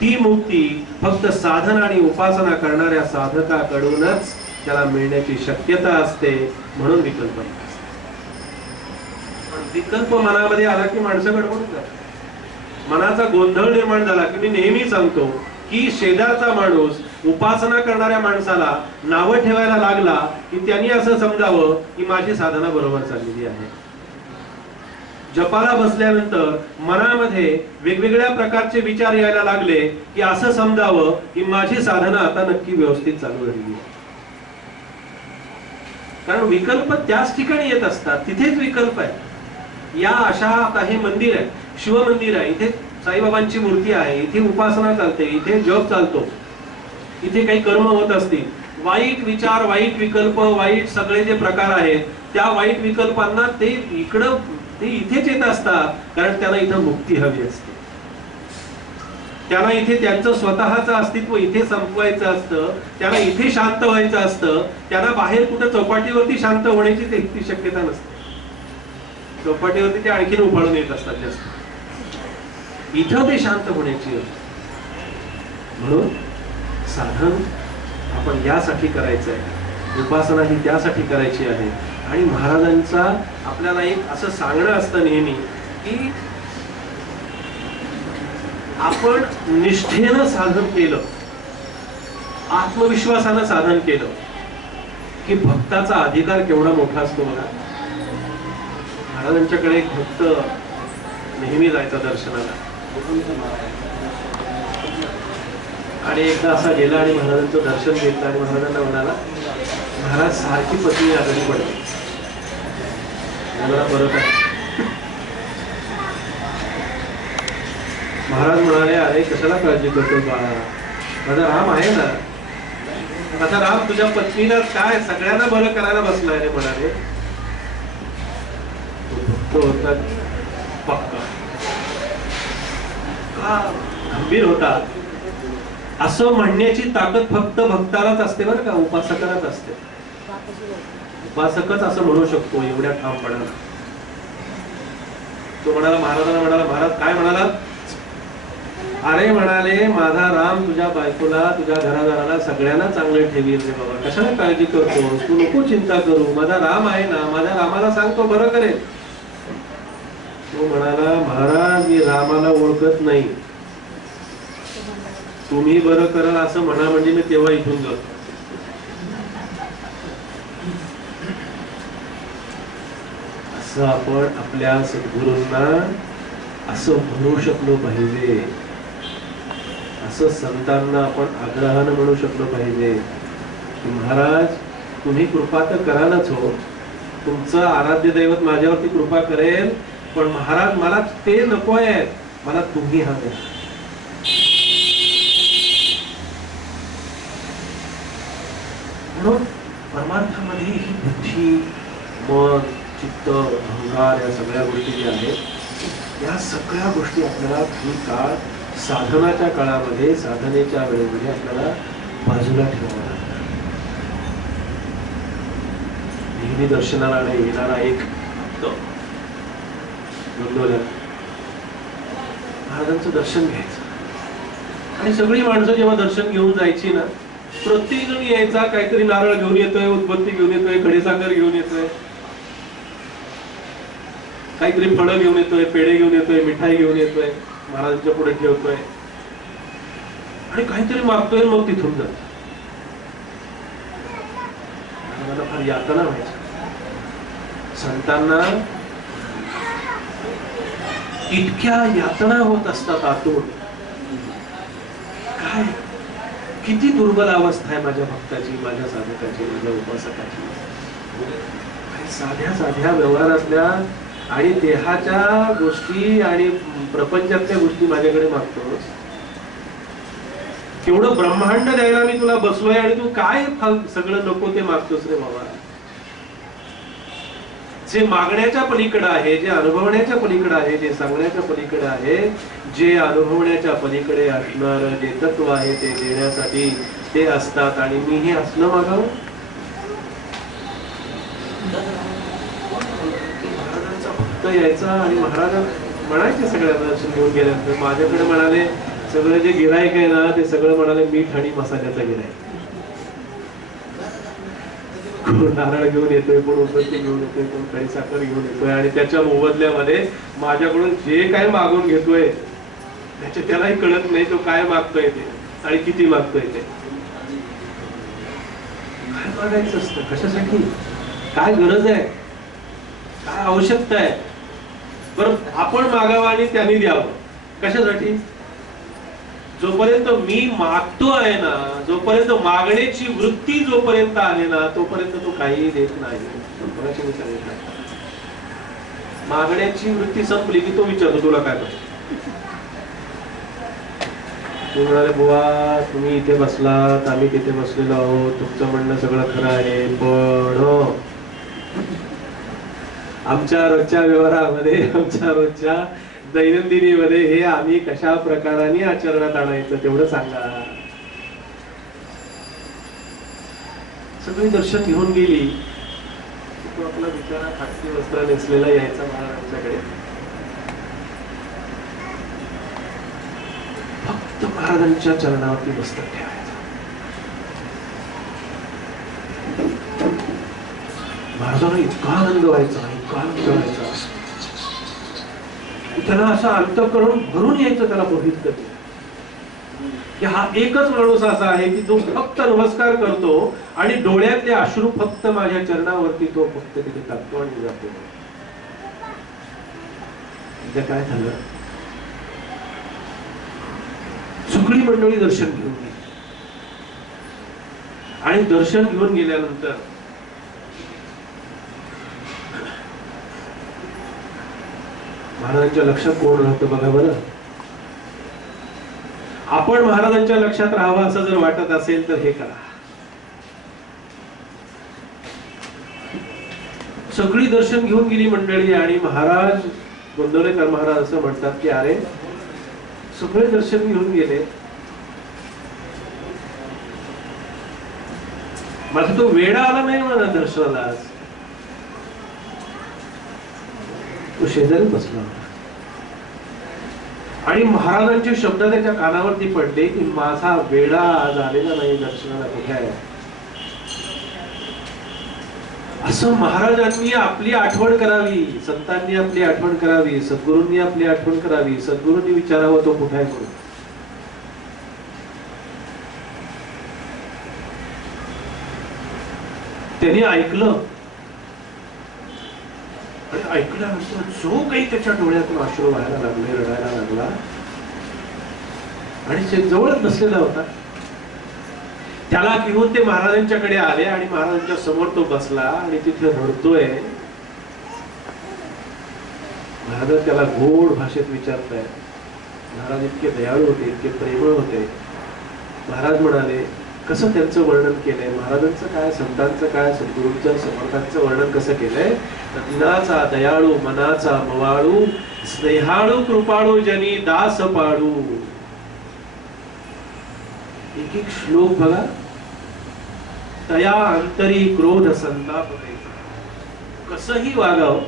ती मुक्ती फक्त साधन आणि उपासना करणाऱ्या साधकाकडूनच त्याला मिळण्याची शक्यता असते, म्हणून विकल्प. पण विकल्प मनामध्ये आला की माणसं गडबडून जातात. मनाचा गोंधळ निर्माण झाला की मी नेहमी सांगतो की शेजारचा माणूस उपासना करणाऱ्या माणसाला नावं ठेवायला लागला की त्यांनी असं समजावं की माझी साधना बरोबर चाललेली आहे. जपाला बसल्यानंतर मनामध्ये वेगवेगळ्या प्रकारचे विचार यायला लागले की असं समजावं की माझी साधना आता नक्की व्यवस्थित चालू राहिली आहे. कारण विकल्प त्याच ठिकाणी येत असतात, तिथेच विकल्प आहे. या अशा आता हे मंदिर आहे, शिव मंदिर आहे, इथे साईबाबांची मूर्ती आहे, इथे उपासना चालते, इथे जप चालतो, इथे काही कर्म होत असतील. वाईट विचार, वाईट विकल्प, वाईट सगळे जे प्रकार आहेत त्या वाईट विकल्पांना ते इथेच येत असतात, कारण त्यांना इथं मुक्ती हवी असते. त्यांना इथे त्यांचं स्वतःचं अस्तित्व इथे संपवायचं असतं, त्यांना इथे शांत व्हायचं असतं. त्यांना बाहेर कुठं चौपाटीवरती शांत होण्याची ती शक्यता नसते. चौपाटीवरती ते आणखीन उफाळून येत असतात जास्त, इथं ते शांत होण्याची असते. म्हणून साधन आपण यासाठी करायचं आहे, उपासना ही त्यासाठी करायची आहे. आणि महाराजांचा आपल्याला एक असं सांगणं असतं नेहमी की आपण निष्ठेनं साधन केलं, आत्मविश्वासानं साधन केलं की भक्ताचा अधिकार केवढा मोठा असतो बघा. महाराजांच्याकडे एक भक्त नेहमी जायचा दर्शनाला, आणि एकदा असा गेला आणि महाराजांचं दर्शन घेतलं आणि महाराजांना म्हणाला, महाराज सारखी पत्नी आजारी पडते, जरा बरं काय. महाराज म्हणाले, अरे कशाला काळजी करतो बाळा, माझा राम आहे ना, माझा राम तुझ्या पत्नीला काय सगळ्यांना बरं करायला बसलाय रे म्हणाले. तो होता पक्का, का गंभीर होता. असं म्हणण्याची ताकद फक्त भक्तालाच असते बरं का, उपासकालाच असते. उपासकच असं म्हणू शकतो एवढ्या ठामपणानं. तो म्हणाला, महाराजांना म्हणाला, महाराज काय म्हणाला? अरे म्हणाले, माझा राम तुझ्या बायकोला, तुझ्या घरादाराला सगळ्यांना चांगले ठेवील रे बाबा, कशाला काळजी करतो तू? नको चिंता करू, माझा राम आहे ना, माझ्या रामाला सांगतो बरं करेल. तो म्हणाला, महाराज मी रामाला ओळखत नाही, तुम्ही बरं कराल असं म्हणा म्हणजे मी तेव्हा इथून जातो. असं आपण आपल्या सद्गुरूंना असं म्हणू शकलो पाहिजे, असं संतांना आपण आग्रहानं म्हणू शकलो पाहिजे की महाराज तुम्ही कृपा तर करालच हो, तुमचं आराध्य दैवत माझ्यावरती कृपा करेल, पण महाराज मला ते नको आहे, मला तुम्ही हा द्या. म्हणून परमार्थामध्ये ही बुद्धी, मन, चित्त, अहंकार या सगळ्या गोष्टी ज्या आहेत, या सगळ्या गोष्टी आपल्याला ही काळ साधनाच्या काळामध्ये, साधनेच्या वेळेमध्ये आपल्याला बाजूला ठेवावं लागतं. नेहमी दर्शनाला येणारा एक महाराजांचं दर्शन घ्यायचं. आणि सगळी माणसं जेव्हा दर्शन घेऊन जायची ना, प्रत्येक जण यायचा, काहीतरी नारळ घेऊन येतोय, उदबत्ती घेऊन येतोय, खडीसाखर घेऊन येतोय, काहीतरी फळं घेऊन येतोय, पेढे घेऊन येतोय, मिठाई घेऊन येतोय, महाराजांच्या पुढे ठेवतोय आणि काहीतरी मागतोय, मग तिथून जातो. मला फार यातना व्हायच्या. संतांना इतक्या यातना होत असतात आतून, काय किती दुर्बल अवस्था आहे माझ्या भक्ताची, माझ्या साधकाची, माझ्या उपासकाची. साध्या साध्या व्यवहारातल्या आणि देहाच्या गोष्टी आणि प्रपंचातल्या गोष्टी माझ्याकडे मागतोस, केवढं ब्रह्मांड द्यायला मी तुला बसलोय आणि तू काय सगळं नको ते मागतोस रे बाबा. जे मागण्याच्या पलीकडे आहे, जे अनुभवण्याच्या पलीकडे आहे, जे सांगण्याच्या पलीकडे आहे, जे अनुभवण्याच्या पलीकडे असणार जे तत्व आहे ते देण्यासाठी ते असतात, आणि मी हे असलं मागावं. महाराजांचा भक्त यायचा आणि महाराज म्हणायचे सगळ्यांना दर्शन घेऊन गेल्यानंतर, माझ्याकडे म्हणाले सगळं जे गिराईक आहे ना ते सगळं म्हणाले मीठ आणि मसाल्याचा गिराईक. कोण नारळ घेऊन येतोय, कोण उदबत्ती घेऊन येतोय, कोण खडीसाखर घेऊन येतोय, आणि त्याच्या मोबदल्यामध्ये माझ्याकडून जे काय मागून घेतोय त्याच्या त्यालाही कळत नाही तो काय मागतोय ते आणि किती मागतोय ते. काय मागायचं असतं, कशासाठी, काय गरज आहे, काय आवश्यकता आहे, बरं आपण मागावं आणि त्यांनी द्यावं, कशासाठी? जोपर्यंत मी मागतो आहे ना, जोपर्यंत मागण्याची वृत्ती जोपर्यंत आली ना, तोपर्यंत तो काही देत नाही. मागण्याची वृत्ती संपली की तो विचारतो तुला काय पाहिजे. तू म्हणाले बुवा तुम्ही इथे बसलात, आम्ही तिथे बसलेलो आहोत, तुमचं म्हणणं सगळं खरं आहे, पण आमच्या रोजच्या व्यवहारामध्ये, आमच्या रोजच्या दैनंदिनीमध्ये हे आम्ही कशा प्रकाराने आचरणात आणायचं तेवढं सांगा. सगळी दर्शन घेऊन गेली, तो आपला बिचारा खाकी वस्त्र नेसलेला यायचा महाराजांच्याकडे. फक्त महाराजांच्या चरणावरती मस्तक ठेवायचा. महाराजांना इतका आनंद व्हायचा, इतका आनंद व्हायचा, त्याला असं अंतःकरण भरून यायचं. त्याला बघितलं की हा एकच माणूस असा आहे की जो फक्त नमस्कार करतो आणि डोळ्यातले अश्रू फक्त माझ्या चरणावरती तो फक्त तिथे टाकतो आणि जातो. काय झालं, सगळी मंडळी दर्शन घेऊन गेली आणि दर्शन घेऊन गेल्यानंतर महाराजांच्या लक्षात कोण राहतं बघा बरं. आपण महाराजांच्या लक्षात राहावं असं जर वाटत असेल तर हे करा. सगळी दर्शन घेऊन गेली मंडळी आणि महाराज गोंदवलेकर महाराज असं म्हणतात की अरे सगळे दर्शन घेऊन गेले, माझा तो वेडा आला नाही मला दर्शनाला. आज तो शेजारी बसला होता. आणि महाराजांचे शब्द त्याच्या कानावरती पडले की माझा वेळा झालेला नाही दर्शनाला कुठे आहे. असं महाराजांनी आपली आठवण करावी, संतांनी आपली आठवण करावी, सद्गुरूंनी आपली आठवण करावी, सद्गुरूंनी विचारावं तो कुठे आहे म्हणून. त्यांनी ऐकलं आणि ऐकल्यानंतर जो काही त्याच्या डोळ्यातून अश्रू व्हायला लागले, रडायला लागला आणि जवळच बसलेला होता त्याला घेऊन ते महाराजांच्याकडे आले आणि महाराजांच्या समोर तो बसला आणि तिथे रडतोय. महाराज त्याला गोड भाषेत विचारताय. महाराज इतके दयाळू होते, इतके प्रेमळ होते. महाराज म्हणाले, कसं त्यांचं वर्णन केलंय, महाराजांचं काय, संतांचं काय, सद्गुरूंचं समर्थांचं वर्णन कसं केलंय. दिनाचा दयाळू, मनाचा मवाळू, स्नेहाळू कृपाळू, जनी दास पाळू. एक एक श्लोक बघा. तया अंतरी क्रोध संताप, कसंही वागाव,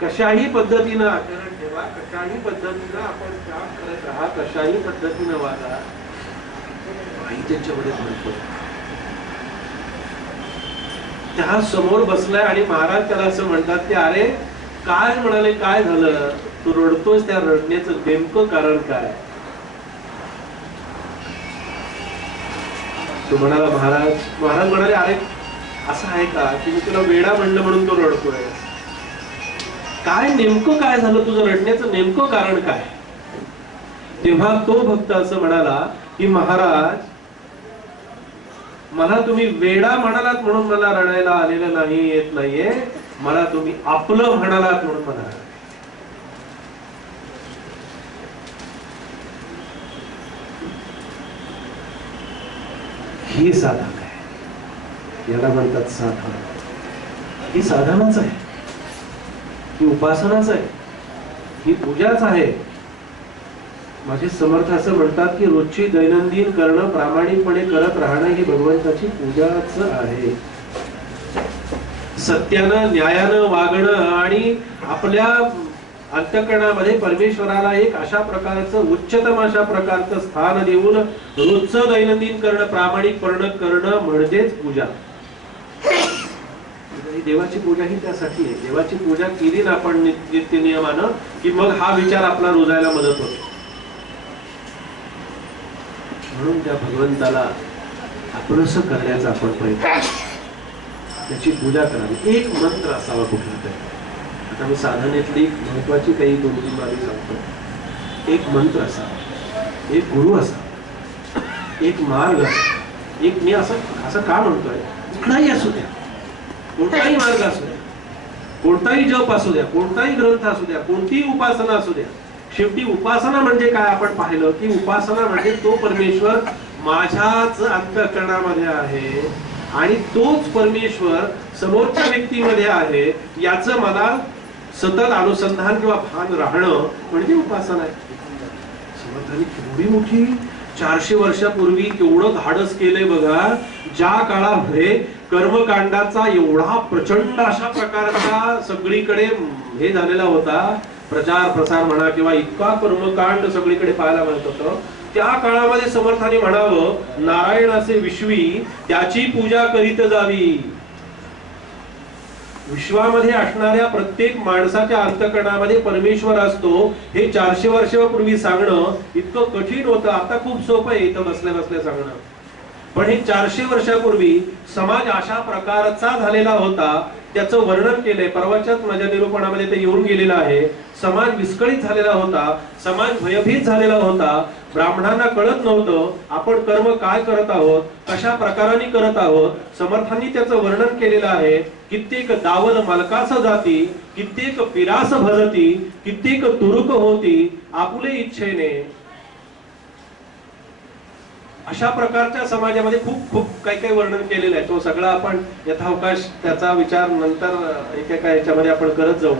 कशाही पद्धतीनं आचरण ठेवा, कशाही पद्धतीनं आपण काम करत राहा, कशाही पद्धतीनं वागा, त्यांच्यामध्ये म्हणतो. त्या समोर बसलाय आणि महाराज त्याला असं म्हणतात की अरे काय म्हणाले, काय झालं, तू रडतोस, त्या रडण्याचं नेमकं कारण काय. तो म्हणाला, महाराज म्हणाले, अरे असं आहे का की मी तुला वेडा म्हणलं म्हणून तो रडतोय. काय नेमकं काय झालं, तुझं रडण्याचं नेमकं कारण काय. तेव्हा तो भक्त असं म्हणाला की महाराज, मला तुम्ही वेडा म्हणालात म्हणून मला रडायला आलेलं नाही, येत नाहीये, मला तुम्ही आपलं म्हणालात म्हणून मला. ही साधक आहे, याला म्हणतात साधना. ही साधनाच आहे, ही उपासनाच आहे, ही पूजाच आहे. माझे समर्थ असं म्हणतात की रोजची दैनंदिन करणं, प्रामाणिकपणे करत राहणं ही भगवंताची पूजाच आहे. सत्यानं, न्यायानं वागणं आणि आपल्या अंतःकरणामध्ये परमेश्वराला एक अशा प्रकारचं, उच्चतम अशा प्रकारचं स्थान देऊन रोजचं दैनंदिन करणं, प्रामाणिकपणे करणं म्हणजेच पूजा. देवाची पूजा ही त्यासाठी आहे. देवाची पूजा केली ना आपण नित्य नियमानं की मग हा विचार आपला रुजायला मदत होते. म्हणून त्या भगवंताला आपलंसं करण्याचा आपण प्रयत्न, त्याची पूजा करावी. एक मंत्र असावा कुठला तरी. आता मी साधनेतली महत्वाची काही 2-3 बाबी सांगतो. एक मंत्र असावा, एक गुरु असावा, एक मार्ग असावा. एक मी असं का म्हणतोय, कुठलाही असू द्या, कोणताही मार्ग असू द्या, कोणताही जप असू द्या, कोणताही ग्रंथ असू द्या, कोणतीही उपासना असू द्या. शेवटी उपासना म्हणजे काय आपण पाहिलं की उपासना म्हणजे तो परमेश्वर माझ्याच अंतःकरणामध्ये आहे आणि तोच परमेश्वर समोरच्या व्यक्तीमध्ये आहे, याचं मला सतत अनुसंधान किंवा भान राहणं म्हणजे उपासना आहे. समर्थांनी केवढी मोठी 400 वर्षापूर्वी केवढं धाडस केलंय बघा. ज्या काळामध्ये कर्मकांडाचा एवढा प्रचंड अशा प्रकारचा सगळीकडे हे झालेला होता, प्रचार प्रसार म्हणा किंवा इतका कर्मकांड सगळीकडे पाहायला मिळत होतं, त्या काळामध्ये समर्थाने म्हणावं, नारायणाचे विश्वी त्याची पूजा करीत जावी. विश्वामध्ये असणाऱ्या प्रत्येक माणसाच्या अंतःकरणामध्ये परमेश्वर असतो हे 400 वर्षापूर्वी सांगणं इतकं कठीण होतं. आता खूप सोपं आहे इथं बसल्या बसल्या सांगणं. पण हे 400 वर्षापूर्वी समाज अशा प्रकारचा झालेला होता, त्याचं वर्णन केलंय. परवाच्याच माझ्या निरूपणामध्ये ते येऊन गेलेलं आहे. समाज विस्कळीत झालेला होता, समाज भयभीत झालेला होता. ब्राह्मणांना कळत नव्हतं आपण कर्म काय करत आहोत, कशा प्रकाराने करत आहोत. समर्थांनी त्याचं वर्णन केलेलं आहे. कित्येक दावल मलकास जाती, कित्येक पिरास भरती, कित्येक तुरुक होती आपुले इच्छेने. अशा प्रकारच्या समाजामध्ये खूप खूप काही काही वर्णन केलेलं आहे. तो सगळा आपण यथावकाश त्याचा विचार नंतर एकेका याच्यामध्ये आपण करत जाऊ.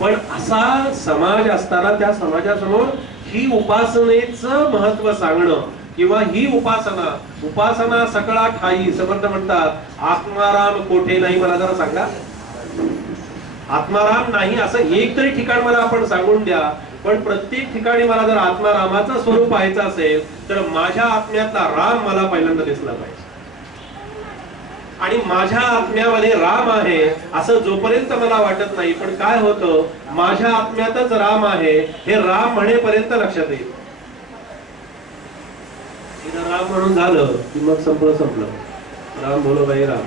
पण असा समाज असताना त्या समाजासमोर ही उपासनेचं महत्व सांगणं किंवा ही उपासना सकळा ठाई. समर्थ म्हणतात आत्माराम कोठे नाही. मला जरा सांगा, आत्माराम नाही असं एक तरी ठिकाण मला आपण सांगून द्या पण प्रत्येक ठिकाणी मला जर आत्मा रामाचं स्वरूप पाहायचं असेल तर माझ्या आत्म्यातला राम मला पहिल्यांदा दिसला पाहिजे. आणि माझ्या आत्म्यामध्ये राम आहे असं जोपर्यंत मला वाटत नाही, पण काय होतं, माझ्या आत्म्यातच राम आहे हे राम म्हणेपर्यंत लक्षात येईल. राम म्हणून झालं की मग संपलं. राम बोलो भाई राम.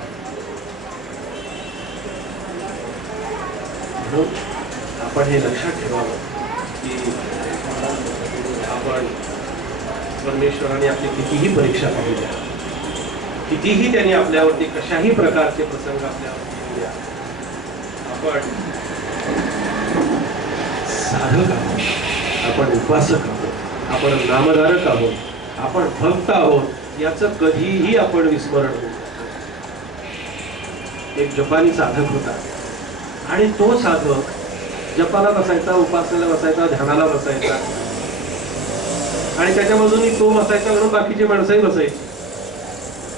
आपण हे लक्षात ठेवावं की आपण परमेश्वराने आपली कितीही परीक्षा पाहिल्या, कितीही त्यांनी आपल्यावरती कशाही प्रकारचे प्रसंग आपल्यावरती दिले, आपण साधक आहोत, आपण उपासक आहोत, आपण नामधारक आहोत, आपण भक्त आहोत, याचं कधीही आपण विस्मरण होऊ शकतो. एक जपानी साधक होता आणि तो साधक जपाला बसायचा, उपासनेला बसायचा, ध्यानाला बसायचा आणि त्याच्या बाजूनी तो बसायचा म्हणून बाकीची माणसंही बसायची.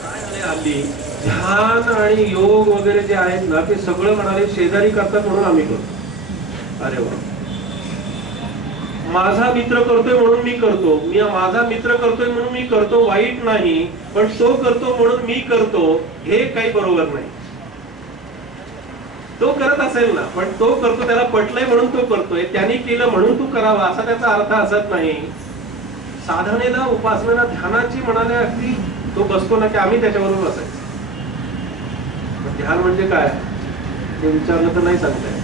काय झाले हल्ली ध्यान आणि योग वगैरे जे आहेत ना, ते सगळं म्हणाले शेजारी करतात म्हणून आम्ही करतो. अरे वा, माझा मित्र करतोय म्हणून मी करतो, माझा मित्र करतोय म्हणून मी करतो, वाईट नाही, पण तो करतो म्हणून मी करतो हे काही बरोबर नाही. तो करत असेल ना, पण तो करतो, त्याला पटलंय म्हणून तो करतोय, त्याने केलं म्हणून तू करावा असा त्याचा अर्थ असत नाही. साधनेला, उपासनेला, ध्यानाची म्हणाले अगदी तो बसतो ना की आम्ही त्याच्याबरोबर बसायचं. ध्यान म्हणजे काय ते विचारलं तर नाही सांगता येत.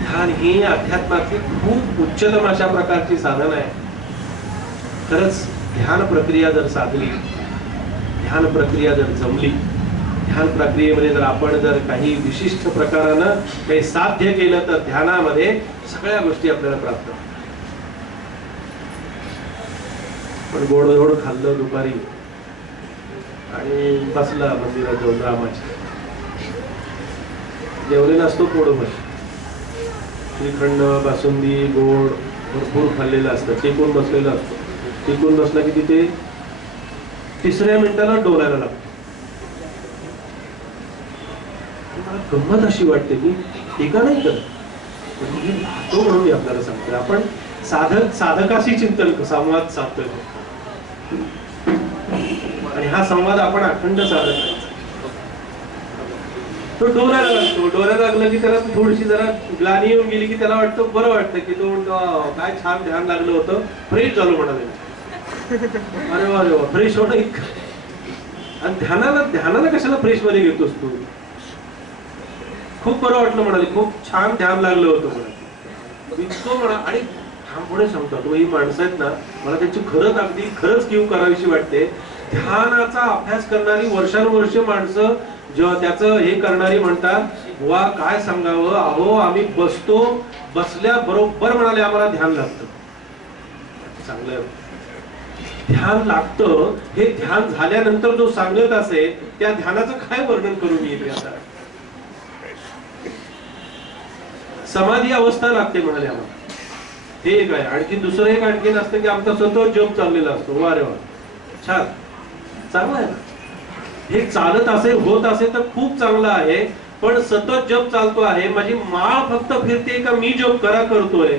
ध्यान ही अध्यात्माची खूप उच्चतम अशा प्रकारची साधन आहे. खरंच ध्यान प्रक्रिया जर साधली, ध्यान प्रक्रिया जर जमली, ध्यान प्रक्रियेमध्ये जर आपण जर काही विशिष्ट प्रकारानं काही साध्य केलं तर ध्यानामध्ये सगळ्या गोष्टी आपल्याला प्राप्त होतात. पण गोड खाल्लं दुपारी आणि बसला मंदिरात जाऊन रामाच्या, जेवलेला असतो पोटभर, श्रीखंड, बासुंदी, गोड भरपूर खाल्लेलं असतं, टेकून बसलेलं असतं. टेकून बसला की तिथे तिसऱ्या मिनिटाला डोलायला लागतो. मला गंमत अशी वाटते की टीका नाही करत, तो म्हणून मी आपल्याला सांगतोय, आपण साधकाशी चिंतन संवाद साधतोय आणि हा संवाद आपण अखंड साधत नाही. तो डोलायला लागतो, डोलायला लागलं की त्याला थोडीशी जरा ग्लानी येऊन गेली की त्याला वाटतं, बरं वाटतं की तो म्हणतो काय छान ध्यान लागलं होतं, फ्रेश झालो म्हणाले. अरे वा, फ्रेश होणं इतकं. आणि ध्यानाला कशाला फ्रेश मध्ये घेतोस तू? खूप बरं वाटलं म्हणाले, खूप छान ध्यान लागलं होतं म्हणाले, इतकं म्हणा. आणि ठामपणे सांगतात ही माणसं आहेत ना, मला त्यांची खरंच कीव करावीशी वाटते. ध्यानाचा अभ्यास करणारी वर्षानुवर्ष माणसं जेव्हा त्याचं हे करणारी म्हणतात, वा काय सांगावं, अहो आम्ही बसतो, बसल्या बरोबर म्हणाले आम्हाला ध्यान लागतं. चांगलं ध्यान लागतं, हे ध्यान झाल्यानंतर जो सांगत असेल त्या ध्यानाचं काय वर्णन करून येते. आता समाधी अवस्था लागते म्हणाले आम्हाला, हे एक आहे. आणखी दुसरं एक आणखीन असतं की आमचा सतत जप चाललेला असतो. वा रे वा, छान, चांगलं आहे ना. हे चालत असेल, होत असेल तर खूप चांगलं आहे, पण सतत जप चालतो आहे, माझी माळ फक्त फिरते का मी जप करतोय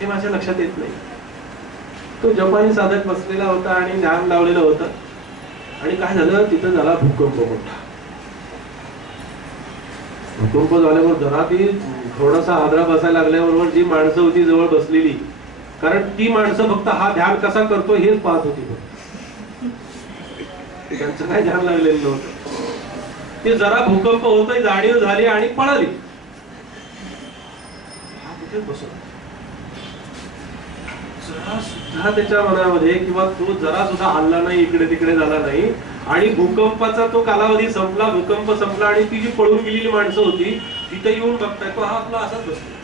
हे माझ्या लक्षात येत नाही. तो जपानी साधक बसलेला होता आणि ध्यान लावलेलं होतं आणि काय झालं, तिथं झाला भूकंप मोठा. भूकंप झाल्यावर जरा ती थोडासा हादरा बसायला लागल्याबरोबर जी माणसं होती जवळ बसलेली, कारण ती माणसं फक्त हा ध्यान कसा करतो हेच पाहत होती, त्यांचं काय ध्यान लागलेलं नव्हतं. ते जरा भूकंप होतोय जाणीव झाली आणि पळाली. हा कुठे बसला, जरा सुद्धा त्याच्या मनामध्ये किंवा तो जरा सुद्धा हल्ला नाही, इकडे तिकडे झाला नाही. आणि भूकंपाचा तो कालावधी संपला, भूकंप संपला आणि ती जी पळून गेलेली माणसं होती तिथे येऊन बघताय, तो हा आपला असाच बसला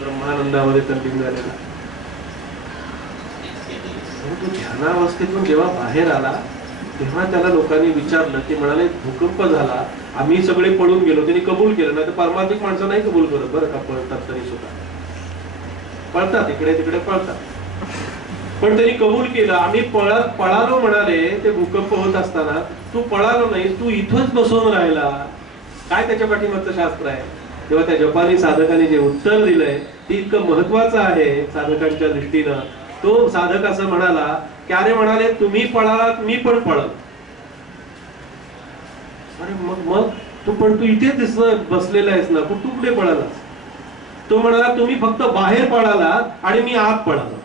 ब्रह्मानंदामध्ये तल्लीन झालेला. तो ध्यानावस्थेतून जेव्हा बाहेर आला तेव्हा त्याला लोकांनी विचारलं, ते म्हणाले भूकंप झाला, आम्ही सगळे पळून गेलो. त्यांनी कबूल केलं, नाही तर परमार्थिक माणसं नाही कबूल करत बरं का, पळतात तरी सुद्धा पळतात, इकडे तिकडे पळतात. पण त्यांनी कबूल केलं. आम्ही पळालो म्हणाले ते भूकंप होत असताना. तू पळालो नाही, तू इथंच बसून राहिला. काय त्याच्या पाठीमागचं शास्त्र आहे? तेव्हा त्या जपानी साधकाने जे उत्तर दिलंय ते इतकं महत्वाचं आहे साधकांच्या दृष्टीनं. तो साधक असं म्हणाला की अरे म्हणाले तुम्ही पळालात, मी पण पळत. अरे मग तू इथेच बसलेला आहेस ना, तू कुठे पळालास? तो म्हणाला तुम्ही फक्त बाहेर पळालात आणि मी आत पळालो.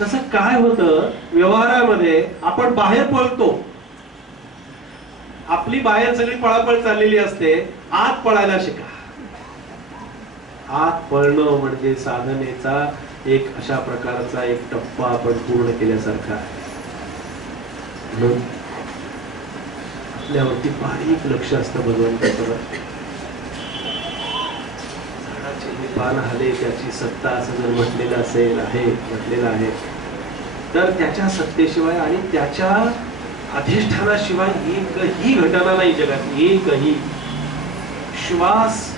तसं काय होतं व्यवहारामध्ये, आपण बाहेर पळतो, आपली बाहेर सगळी पळापळ चाललेली असते, आत पळायला शिका. आत पळणं म्हणजे साधनेचा एक अशा प्रकारचा एक टप्पा आपण पूर्ण केल्यासारखा आहे. म्हणून आपल्यावरती बारीक लक्ष असतं भगवंताचं. झाडाचे पान हले त्याची सत्ता असं जर म्हटलेलं असेल म्हटलेलं आहे, तर त्याच्या सत्तेशिवाय आणि त्याच्या अधिष्ठानाशिवाय एकही घटना नाही जगात. एकही श्वास,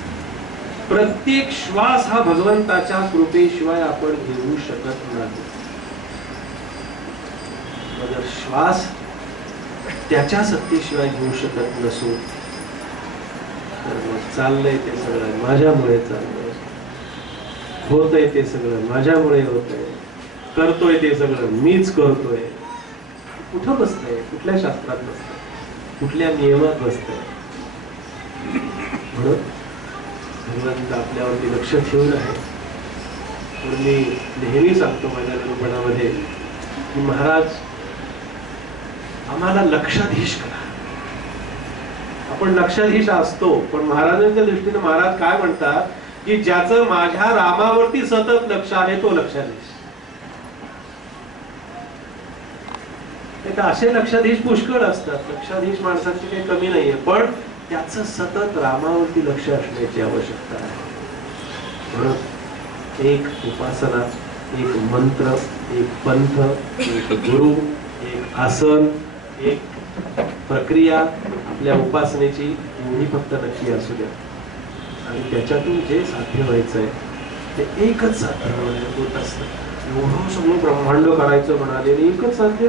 प्रत्येक श्वास हा भगवंताच्या कृपेशिवाय आपण घेऊ शकत नाही. जर श्वास त्याच्या सत्तेशिवाय घेऊ शकत नसू तर मग चाललंय ते सगळं माझ्यामुळे चाललंय, होतंय ते सगळं माझ्यामुळे होतंय, करतोय ते सगळं मीच करतोय. कुठं बसतंय? कुठल्या शास्त्रात बसतंय? कुठल्या नियमात बसतंय? म्हणून भगवंत आपल्यावरती लक्ष ठेवून आहे. म्हणून मी नेहमी सांगतो माझ्या निरूपणामध्ये की महाराज आम्हाला लक्षाधीश करा. आपण लक्षाधीश असतो, पण महाराजांच्या दृष्टीने महाराज काय म्हणतात की ज्याचं माझ्या रामावरती सतत लक्ष आहे तो लक्षाधीश. असे लक्षाधीश पुष्कळ असतात, लक्षाधीश माणसाची काही कमी नाहीये, पण त्याचं सतत रामावरती लक्ष असण्याची आवश्यकता आहे. म्हणून एक उपासना, एक मंत्र, एक पंथ, एक गुरु, एक आसन, एक प्रक्रिया आपल्या उपासनेची एवढी फक्त नक्की असू द्या. आणि त्याच्यातून जे साध्य व्हायचंय ते एकच साध्य होत असतं. एवढं सगळं ब्रह्मांड करायचं म्हणाले एकच साध्य,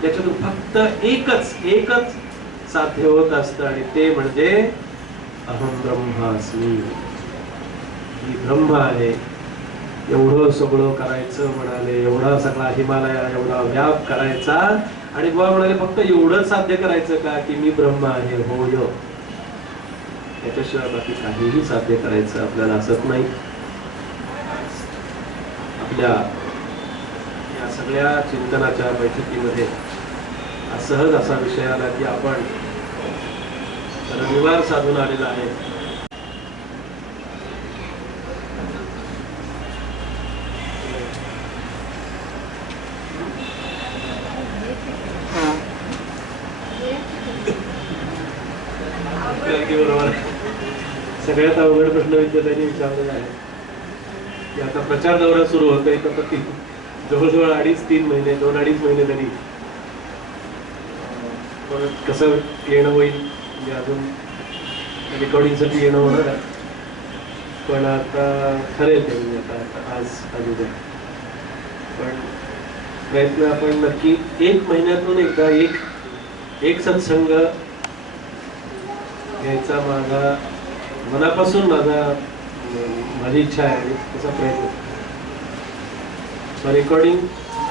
त्याच्यातून फक्त एकच साध्य होत असतं आणि ते म्हणजे अहम ब्रह्मास्मी. ही ब्रह्म आहे. एवढं सगळं करायचं म्हणाले, एवढा सगळा हिमालय एवढा व्याप करायचा आणि बुवा म्हणाले फक्त एवढंच साध्य करायचं का की मी ब्रह्म आहे. होय, त्याच्याशिवाय बाकी काहीही साध्य करायचं आपल्याला असत नाही. आपल्या या सगळ्या चिंतनाच्या बैठकीमध्ये सहज असा विषय आला की आपण रविवार साधून आलेला आहे. बरोबर. सगळ्यात अवघड प्रश्न विद्यार्थ्यांनी विचारलेला आहे की आता प्रचार दौरा सुरू होतोय, तर जवळजवळ 2.5-3 महिने 2-2.5 महिने तरी कसं येणं होईल. म्हणजे अजून रेकॉर्डिंगसाठी येणं होणार आहे, पण आता ठरेल ते म्हणजे आता आज उद्या. पण प्रयत्न आपण नक्की 1 महिन्यातून एकदा एक सत्संग घ्यायचा मनापासून माझी इच्छा आहे आणि तसा प्रयत्न. रेकॉर्डिंग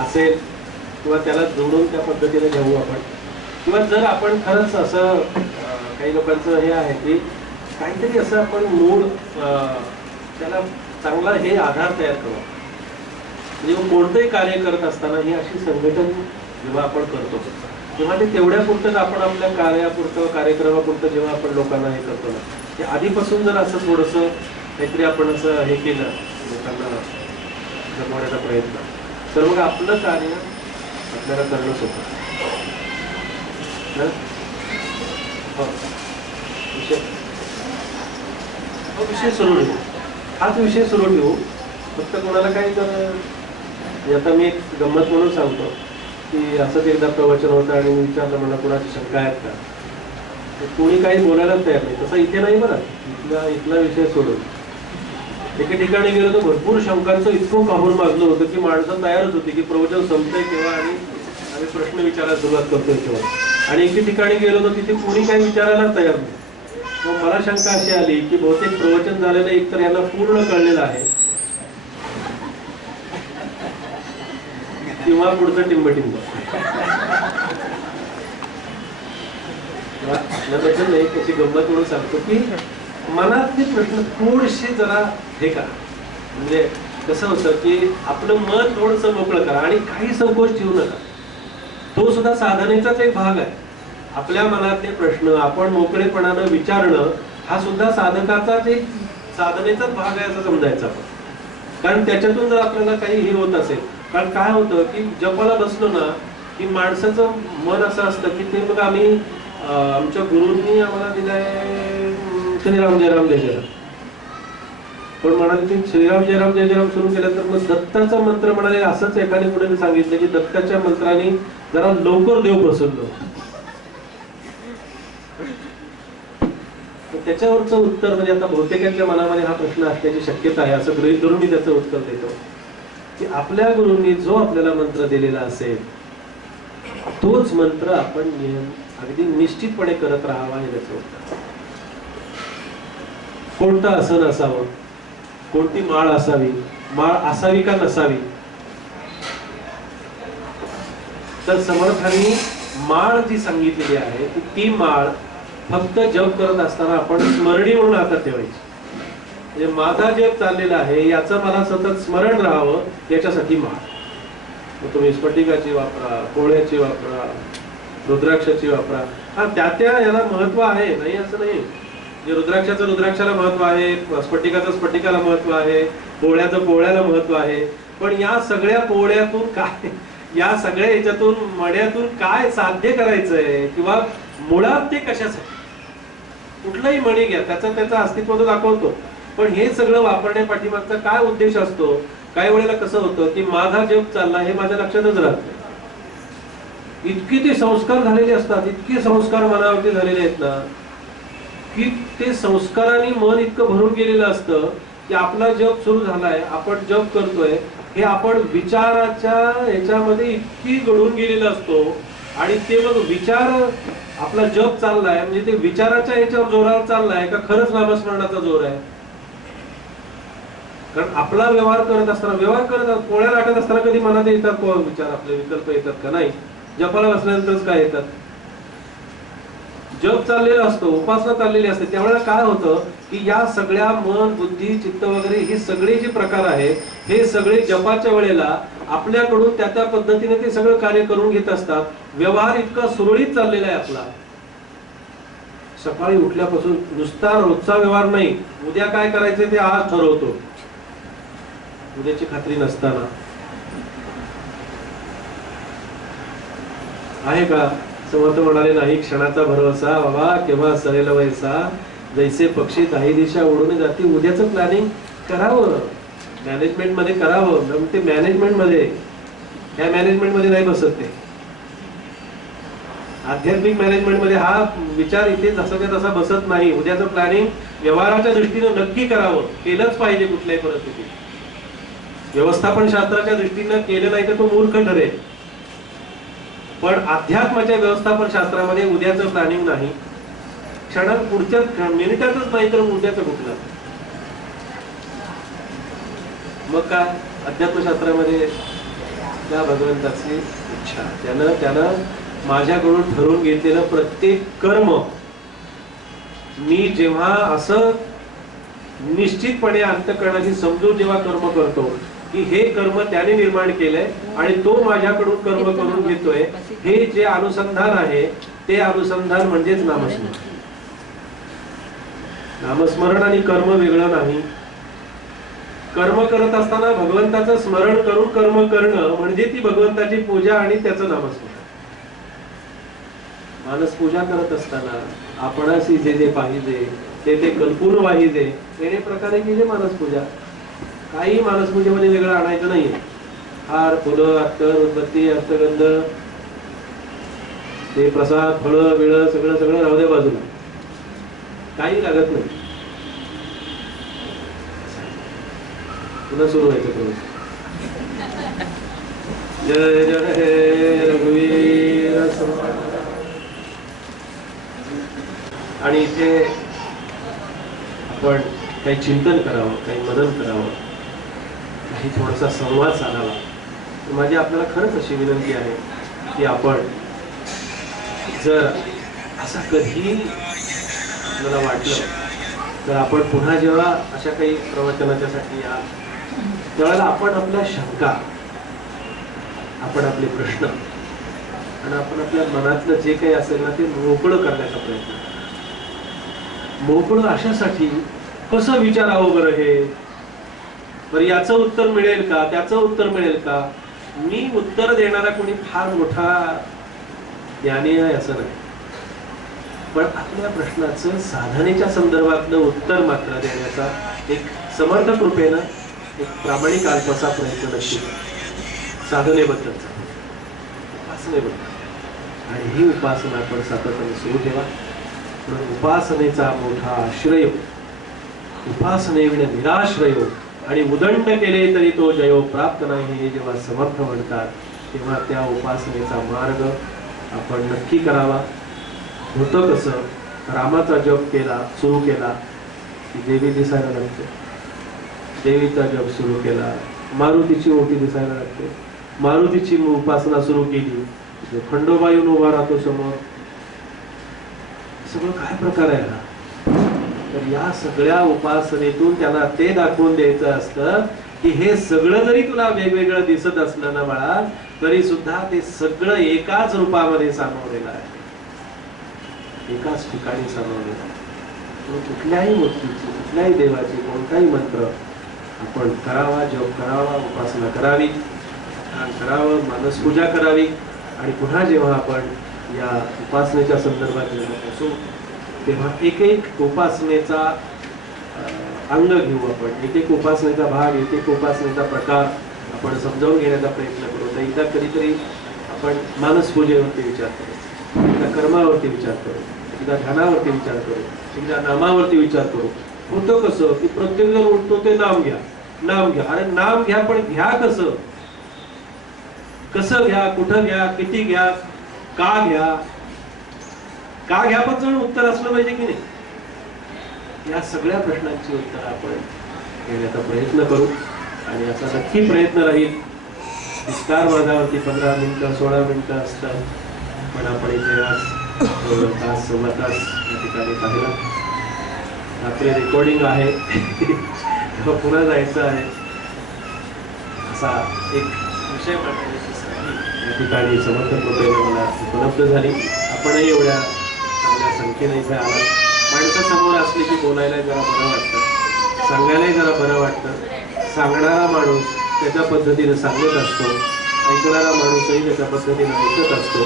असेल किंवा त्याला जोडून त्या पद्धतीने घेऊ आपण, किंवा जर आपण खरंच असं काही लोकांचं हे आहे की काहीतरी असं आपण मूळ त्याला चांगला हे आधार तयार करू. म्हणजे कोणतंही कार्य करत असताना ही अशी संघटन जेव्हा आपण करतो तेव्हा ते तेवढ्या पुरतच आपण आपल्या कार्यापुरतं कार्यक्रमापुरतं जेव्हा आपण लोकांना हे करतो ना, ते आधीपासून जर असं थोडंसं काहीतरी आपण असं हे केलं लोकांना जमवण्याचा प्रयत्न, तर मग आपलं कार्य आपल्याला करणं सोपं. विषय सुरू ठेवू, हाच विषय सुरू ठेवू. फक्त कोणाला काही तर आता मी एक गंमत म्हणून सांगतो की असंच एकदा प्रवचन होतं आणि मी विचारलं मला कोणाची शंका आहेत का, तर कोणी काही बोलायलाच तयार नाही. तसं इथे नाही बरं, इथला विषय सोडून एके ठिकाणी गेलो तर भरपूर शंकांचं इतकं काहूर मागलं होतं की माणसं तयारच होती की प्रवचन संपतंय केव्हा आणि आम्ही प्रश्न विचारायला सुरुवात करतोय तेव्हा. आणि एके ठिकाणी गेलो तर तिथे कोणी काही विचारायला तयार नाही. मग मला शंका अशी आली की बहुतेक प्रवचन झालेलं एकतर यांना पूर्ण कळलेलं आहे किंवा पुढचं टिंबटिंब. आपल्याबद्दल नाही त्याची गंमत म्हणून सांगतो की मनातले प्रश्न थोडेसे जरा हे करा. म्हणजे कसं होतं की आपलं मन थोडंसं मोकळं करा आणि काही संकोच ठेवू नका. तो सुद्धा साधनेचाच एक भाग आहे. आपल्या मनातले प्रश्न आपण मोकळेपणानं विचारणं हा सुद्धा साधकाचाच एक साधनेचाच भाग आहे असं समजायचं आपण. कारण त्याच्यातून जर आपल्याला काही हे होत असेल, कारण काय होतं की जपाला बसलो ना की माणसाचं मन असं असतं की ते बघा आम्ही आमच्या गुरूंनी आम्हाला दिलाय श्रीराम जय राम जय जय राम. पण म्हणाले की श्रीराम जय राम जय जय राम सुरू केलं तर मग दत्ताचा मंत्र म्हणाले असंच एकाने पुढे सांगितलं की दत्ताच्या मंत्राने जरा लवकर देव प्रसन्न. त्याच्यावरचं उत्तर म्हणजे आता बहुतेकांच्या मनामध्ये हा प्रश्न असण्याची शक्यता आहे असं गृहीत धरून मी त्याचं उत्तर देतो की आपल्या गुरूंनी जो आपल्याला मंत्र दिलेला असेल तोच मंत्र आपण अगदी निश्चितपणे करत राहावा हे त्याचं उत्तर. कोणतं आसन असावं, कोणती माळ असावी, माळ असावी का नसावी, तर समर्थांनी माळ जी सांगितलेली आहे ती माळ फक्त जप करत असताना आपण स्मरणी म्हणून हातात ठेवायची. म्हणजे माझा जप चाललेला आहे याचं मला सतत स्मरण राहावं याच्यासाठी माळ. मग तुम्ही स्फटिकाची वापरा, कोहळ्याची वापरा, रुद्राक्षाची वापरा. हा त्या याला महत्व आहे नाही असं नाही. रुद्राक्षाचं रुद्राक्षाला महत्व आहे, स्फटिकाचं स्फटिकाला महत्व आहे, पोळ्याचं पोळ्याला महत्व आहे. पण या सगळ्या पोळ्यातून काय, या सगळ्या याच्यातून मण्यातून काय साध्य करायचंय किंवा मुळात ते कशासाठी. कुठलाही मणी घ्या त्याचं अस्तित्व तो दाखवतो. पण हे सगळं वापरण्यापाठीमागचा काय उद्देश असतो. काही वेळेला कसं होतं की माझा जप चालला हे माझ्या लक्षातच राहत नाही. इतके ते संस्कार झालेले असतात, इतके संस्कार मनावरती झालेले आहेत ना की ते संस्काराने मन इतकं भरून गेलेलं असतं की आपला जप सुरू झालाय, आपण जप करतोय हे आपण विचाराच्या याच्यामध्ये इतकी गळून गेलेलं असतो. आणि ते मग विचार आपला जप चाललाय म्हणजे ते विचाराच्या याच्यावर जोरावर चाललाय का खरंच नामस्मरणाचा जोर आहे. कारण आपला व्यवहार करत पोळ्या लाटत असताना कधी मनात येतात विचार, आपले विकल्प येतात का? नाही. जपाला बसल्यानंतरच काय येतात? जप चाललेला असतो, उपासना चाललेली असते. त्यावेळेला काय होतं की या सगळ्या मन, बुद्धी, चित्त वगैरे हे सगळे जे प्रकार आहेत हे सगळे जपाच्या वेळेला आपल्याकडून त्या पद्धतीने ते सगळं कार्य करून घेत असतात. व्यवहार इतका सुरळीत चाललेला आहे आपला. सकाळी उठल्यापासून नुसता रोजचा व्यवहार नाही, उद्या काय करायचं ते आज ठरवतो, उद्याची खात्री नसताना. आहे का? समर्थ म्हणाले नाही क्षणाचा भरवसा बाबा केव्हा सरेल वैसा, जैसे पक्षी काही दिशा उडून जाते. उद्याचं प्लॅनिंग करावं, मॅनेजमेंट मध्ये करावं. ते मॅनेजमेंट मध्ये, या मॅनेजमेंट मध्ये नाही बसत ते. आध्यात्मिक मॅनेजमेंट मध्ये हा विचार इथे जसाच्या तसा बसत नाही. उद्याचं प्लॅनिंग व्यवहाराच्या दृष्टीने नक्की करावं, केलंच पाहिजे कुठल्याही परिस्थितीत. व्यवस्थापन शास्त्राच्या दृष्टीने केलं नाही तर तो मूर्ख ठरेल. पण अध्यात्माच्या व्यवस्थापन शास्त्रामध्ये उद्याचं प्लॅनिंग नाही. क्षणात पुढच्या मिनिटातच नाही तर उद्याचं कुठलं. मग काय अध्यात्मशास्त्रामध्ये त्या भगवंताची इच्छा, त्यानं माझ्याकडून ठरवून घेतलेलं प्रत्येक कर्म मी जेव्हा असं निश्चितपणे अंतःकरणाची समजून जेव्हा कर्म करतो की हे कर्म त्याने निर्माण केलंय आणि तो माझ्याकडून कर्म करून घेतोय, हे जे अनुसंधान आहे ते अनुसंधान म्हणजेच नामस्मरण. नामस्मरण आणि कर्म वेगळं नाही. कर्म करत असताना भगवंताचं स्मरण करून कर्म करणं म्हणजे ती भगवंताची पूजा आणि त्याचं नामस्मरण. मानस पूजा करत असताना आपणाशी जे जे पाहिजे ते कल्पून वाहिजे येणे प्रकारे केले मानस पूजा. काही मानस पूजेमध्ये वेगळं आणायचं नाहीये. हार, फुलं, अत्तर, उदबत्ती, अर्थगंध, ते प्रसाद, फळं बिळं सगळं राहू दे बाजूला, काही लागत नाही. पुन्हा सुरू व्हायचं प्रवेश. जय जय रघुवीर समर्थ. आणि इथे आपण काही चिंतन करावं, काही मनन करावं, काही थोडासा संवाद साधावा. माझी आपल्याला खरंच अशी विनंती आहे की आपण जर असा कधी आपल्याला वाटलं तर आपण पुन्हा जेव्हा अशा काही प्रवचनाच्यासाठी या त्यावेळेला आपण आपल्या शंका, आपण आपले प्रश्न आणि आपण आपल्या मनातलं जे काही असेल ना ते मोकळं करण्याचा प्रयत्न करा. मोकळं अशासाठी कसं विचारावं बरं हे, बरं याचं उत्तर मिळेल का, त्याचं उत्तर मिळेल का. मी उत्तर देणारा कोणी फार मोठा ज्ञानी आहे असं नाही, पण आपल्या प्रश्नाचं साधनेच्या संदर्भातलं उत्तर मात्र देण्याचा एक समर्थ कृपेनं एक प्रामाणिक अल्पसा प्रयत्न नक्की साधनेबद्दलचा, उपासनेबद्दल. आणि ही उपासना आपण सातत्याने सुरू ठेवा. उपासनेचा मोठा आश्रय, उपासनेविण निराश्रय आणि उदंड केले तरी तो जयो प्राप्त नाही हे जेव्हा समर्थ म्हणतात तेव्हा त्या उपासनेचा मार्ग आपण नक्की करावा. होतं कसं, रामाचा जप केला, सुरू केला की देवी दिसायला लागते, देवीचा जप सुरू केला मारुतीची ओटी दिसायला लागते, मारुतीची उपासना सुरू केली खंडोबा येऊन उभा राहतो समोर. सगळं काय प्रकार आहे हा. तर या सगळ्या उपासनेतून त्यांना ते दाखवून द्यायचं असतं की हे सगळं जरी तुला वेगवेगळं दिसत असलं ना बाळा, तरी सुद्धा ते सगळं एकाच रूपामध्ये सामावलेलं आहे, एकाच ठिकाणी सामावलेलं आहे. कुठल्याही मूर्तीची, कुठल्याही देवाची कोणताही मंत्र आपण करावा, जप करावा, उपासना करावी, ध्यान करावं, मानसपूजा करावी. आणि पुन्हा जेव्हा आपण या उपासनेच्या संदर्भात जेव्हा असू तेव्हा एक एक उपासनेचा अंग घेऊ आपण, एक एक उपासनेचा भाग, एक एक उपासनेचा प्रकार आपण समजावून घेण्याचा प्रयत्न करू. तर एकदा कधीतरी आपण मानसपूजेवरती विचार करू, एकदा कर्मावरती विचार करू, एकदा ध्यानावरती विचार करू, एकदा नामावरती विचार करू. होतं कसं की प्रत्येक जण उठतो ते नाम घ्या, नाम घ्या. अरे नाम घ्या, पण घ्या कसं, कसं घ्या, कुठं घ्या, किती घ्या, का घ्या, का घ्या पण जण उत्तर असलं पाहिजे की नाही. या सगळ्या प्रश्नांची उत्तर आपण घेण्याचा प्रयत्न करू. आणि असा नक्की प्रयत्न राहील. विस्तार माझ्यावरती 15 मिनिटं 16 मिनिटं असतात, पण आपण इथे आज तास सव्वा तास या ठिकाणी पाहिलं. आपले रेकॉर्डिंग आहे तेव्हा पुन्हा जायचं आहे. असा एक विषय मांडण्याची संधी या ठिकाणी समर्थ कृपेने मला उपलब्ध झाली. आपणही एवढ्या चांगल्या संख्येने इथे आला. माणसासमोर असले की बोलायला जरा बरं वाटतं, सांगायलाही जरा बरं वाटतं. सांगणारा माणूस त्याच्या पद्धतीने सांगत असतो, ऐकणारा माणूसही त्याच्या पद्धतीने ऐकत असतो.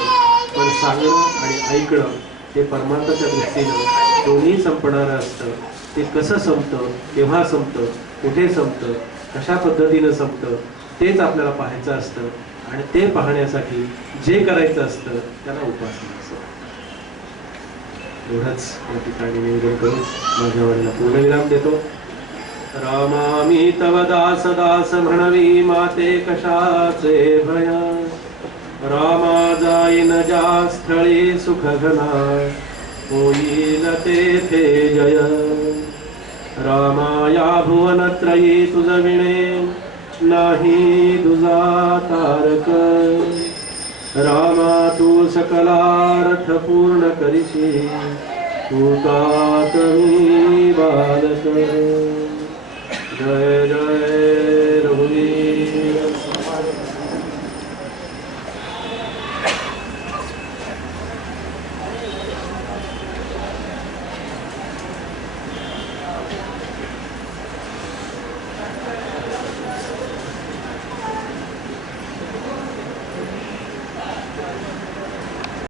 पण सांगणं आणि ऐकणं हे परमार्थाच्या दृष्टीनं दोन्ही संपणारं असतं. ते कसं संपतं, केव्हा संपतं, कुठे संपतं, कशा पद्धतीनं संपतं तेच आपल्याला पाहायचं असतं. आणि ते पाहण्यासाठी जे करायचं असतं त्याला उपासना असतं. एवढंच या ठिकाणी निवेदन करून माझ्या वेळेला पूर्णविराम देतो. रामा मी तव दास दास म्हणवी माते कशाचे भय, रामा जाईन ज्या स्थळी सुख घना होईल तेथे जय. रामा या भुवनत्रयी तुझ विणे नाही दुजा तारक, रामा तू सकलार्थ पूर्ण करिशी तू तात मी बालक. जय जय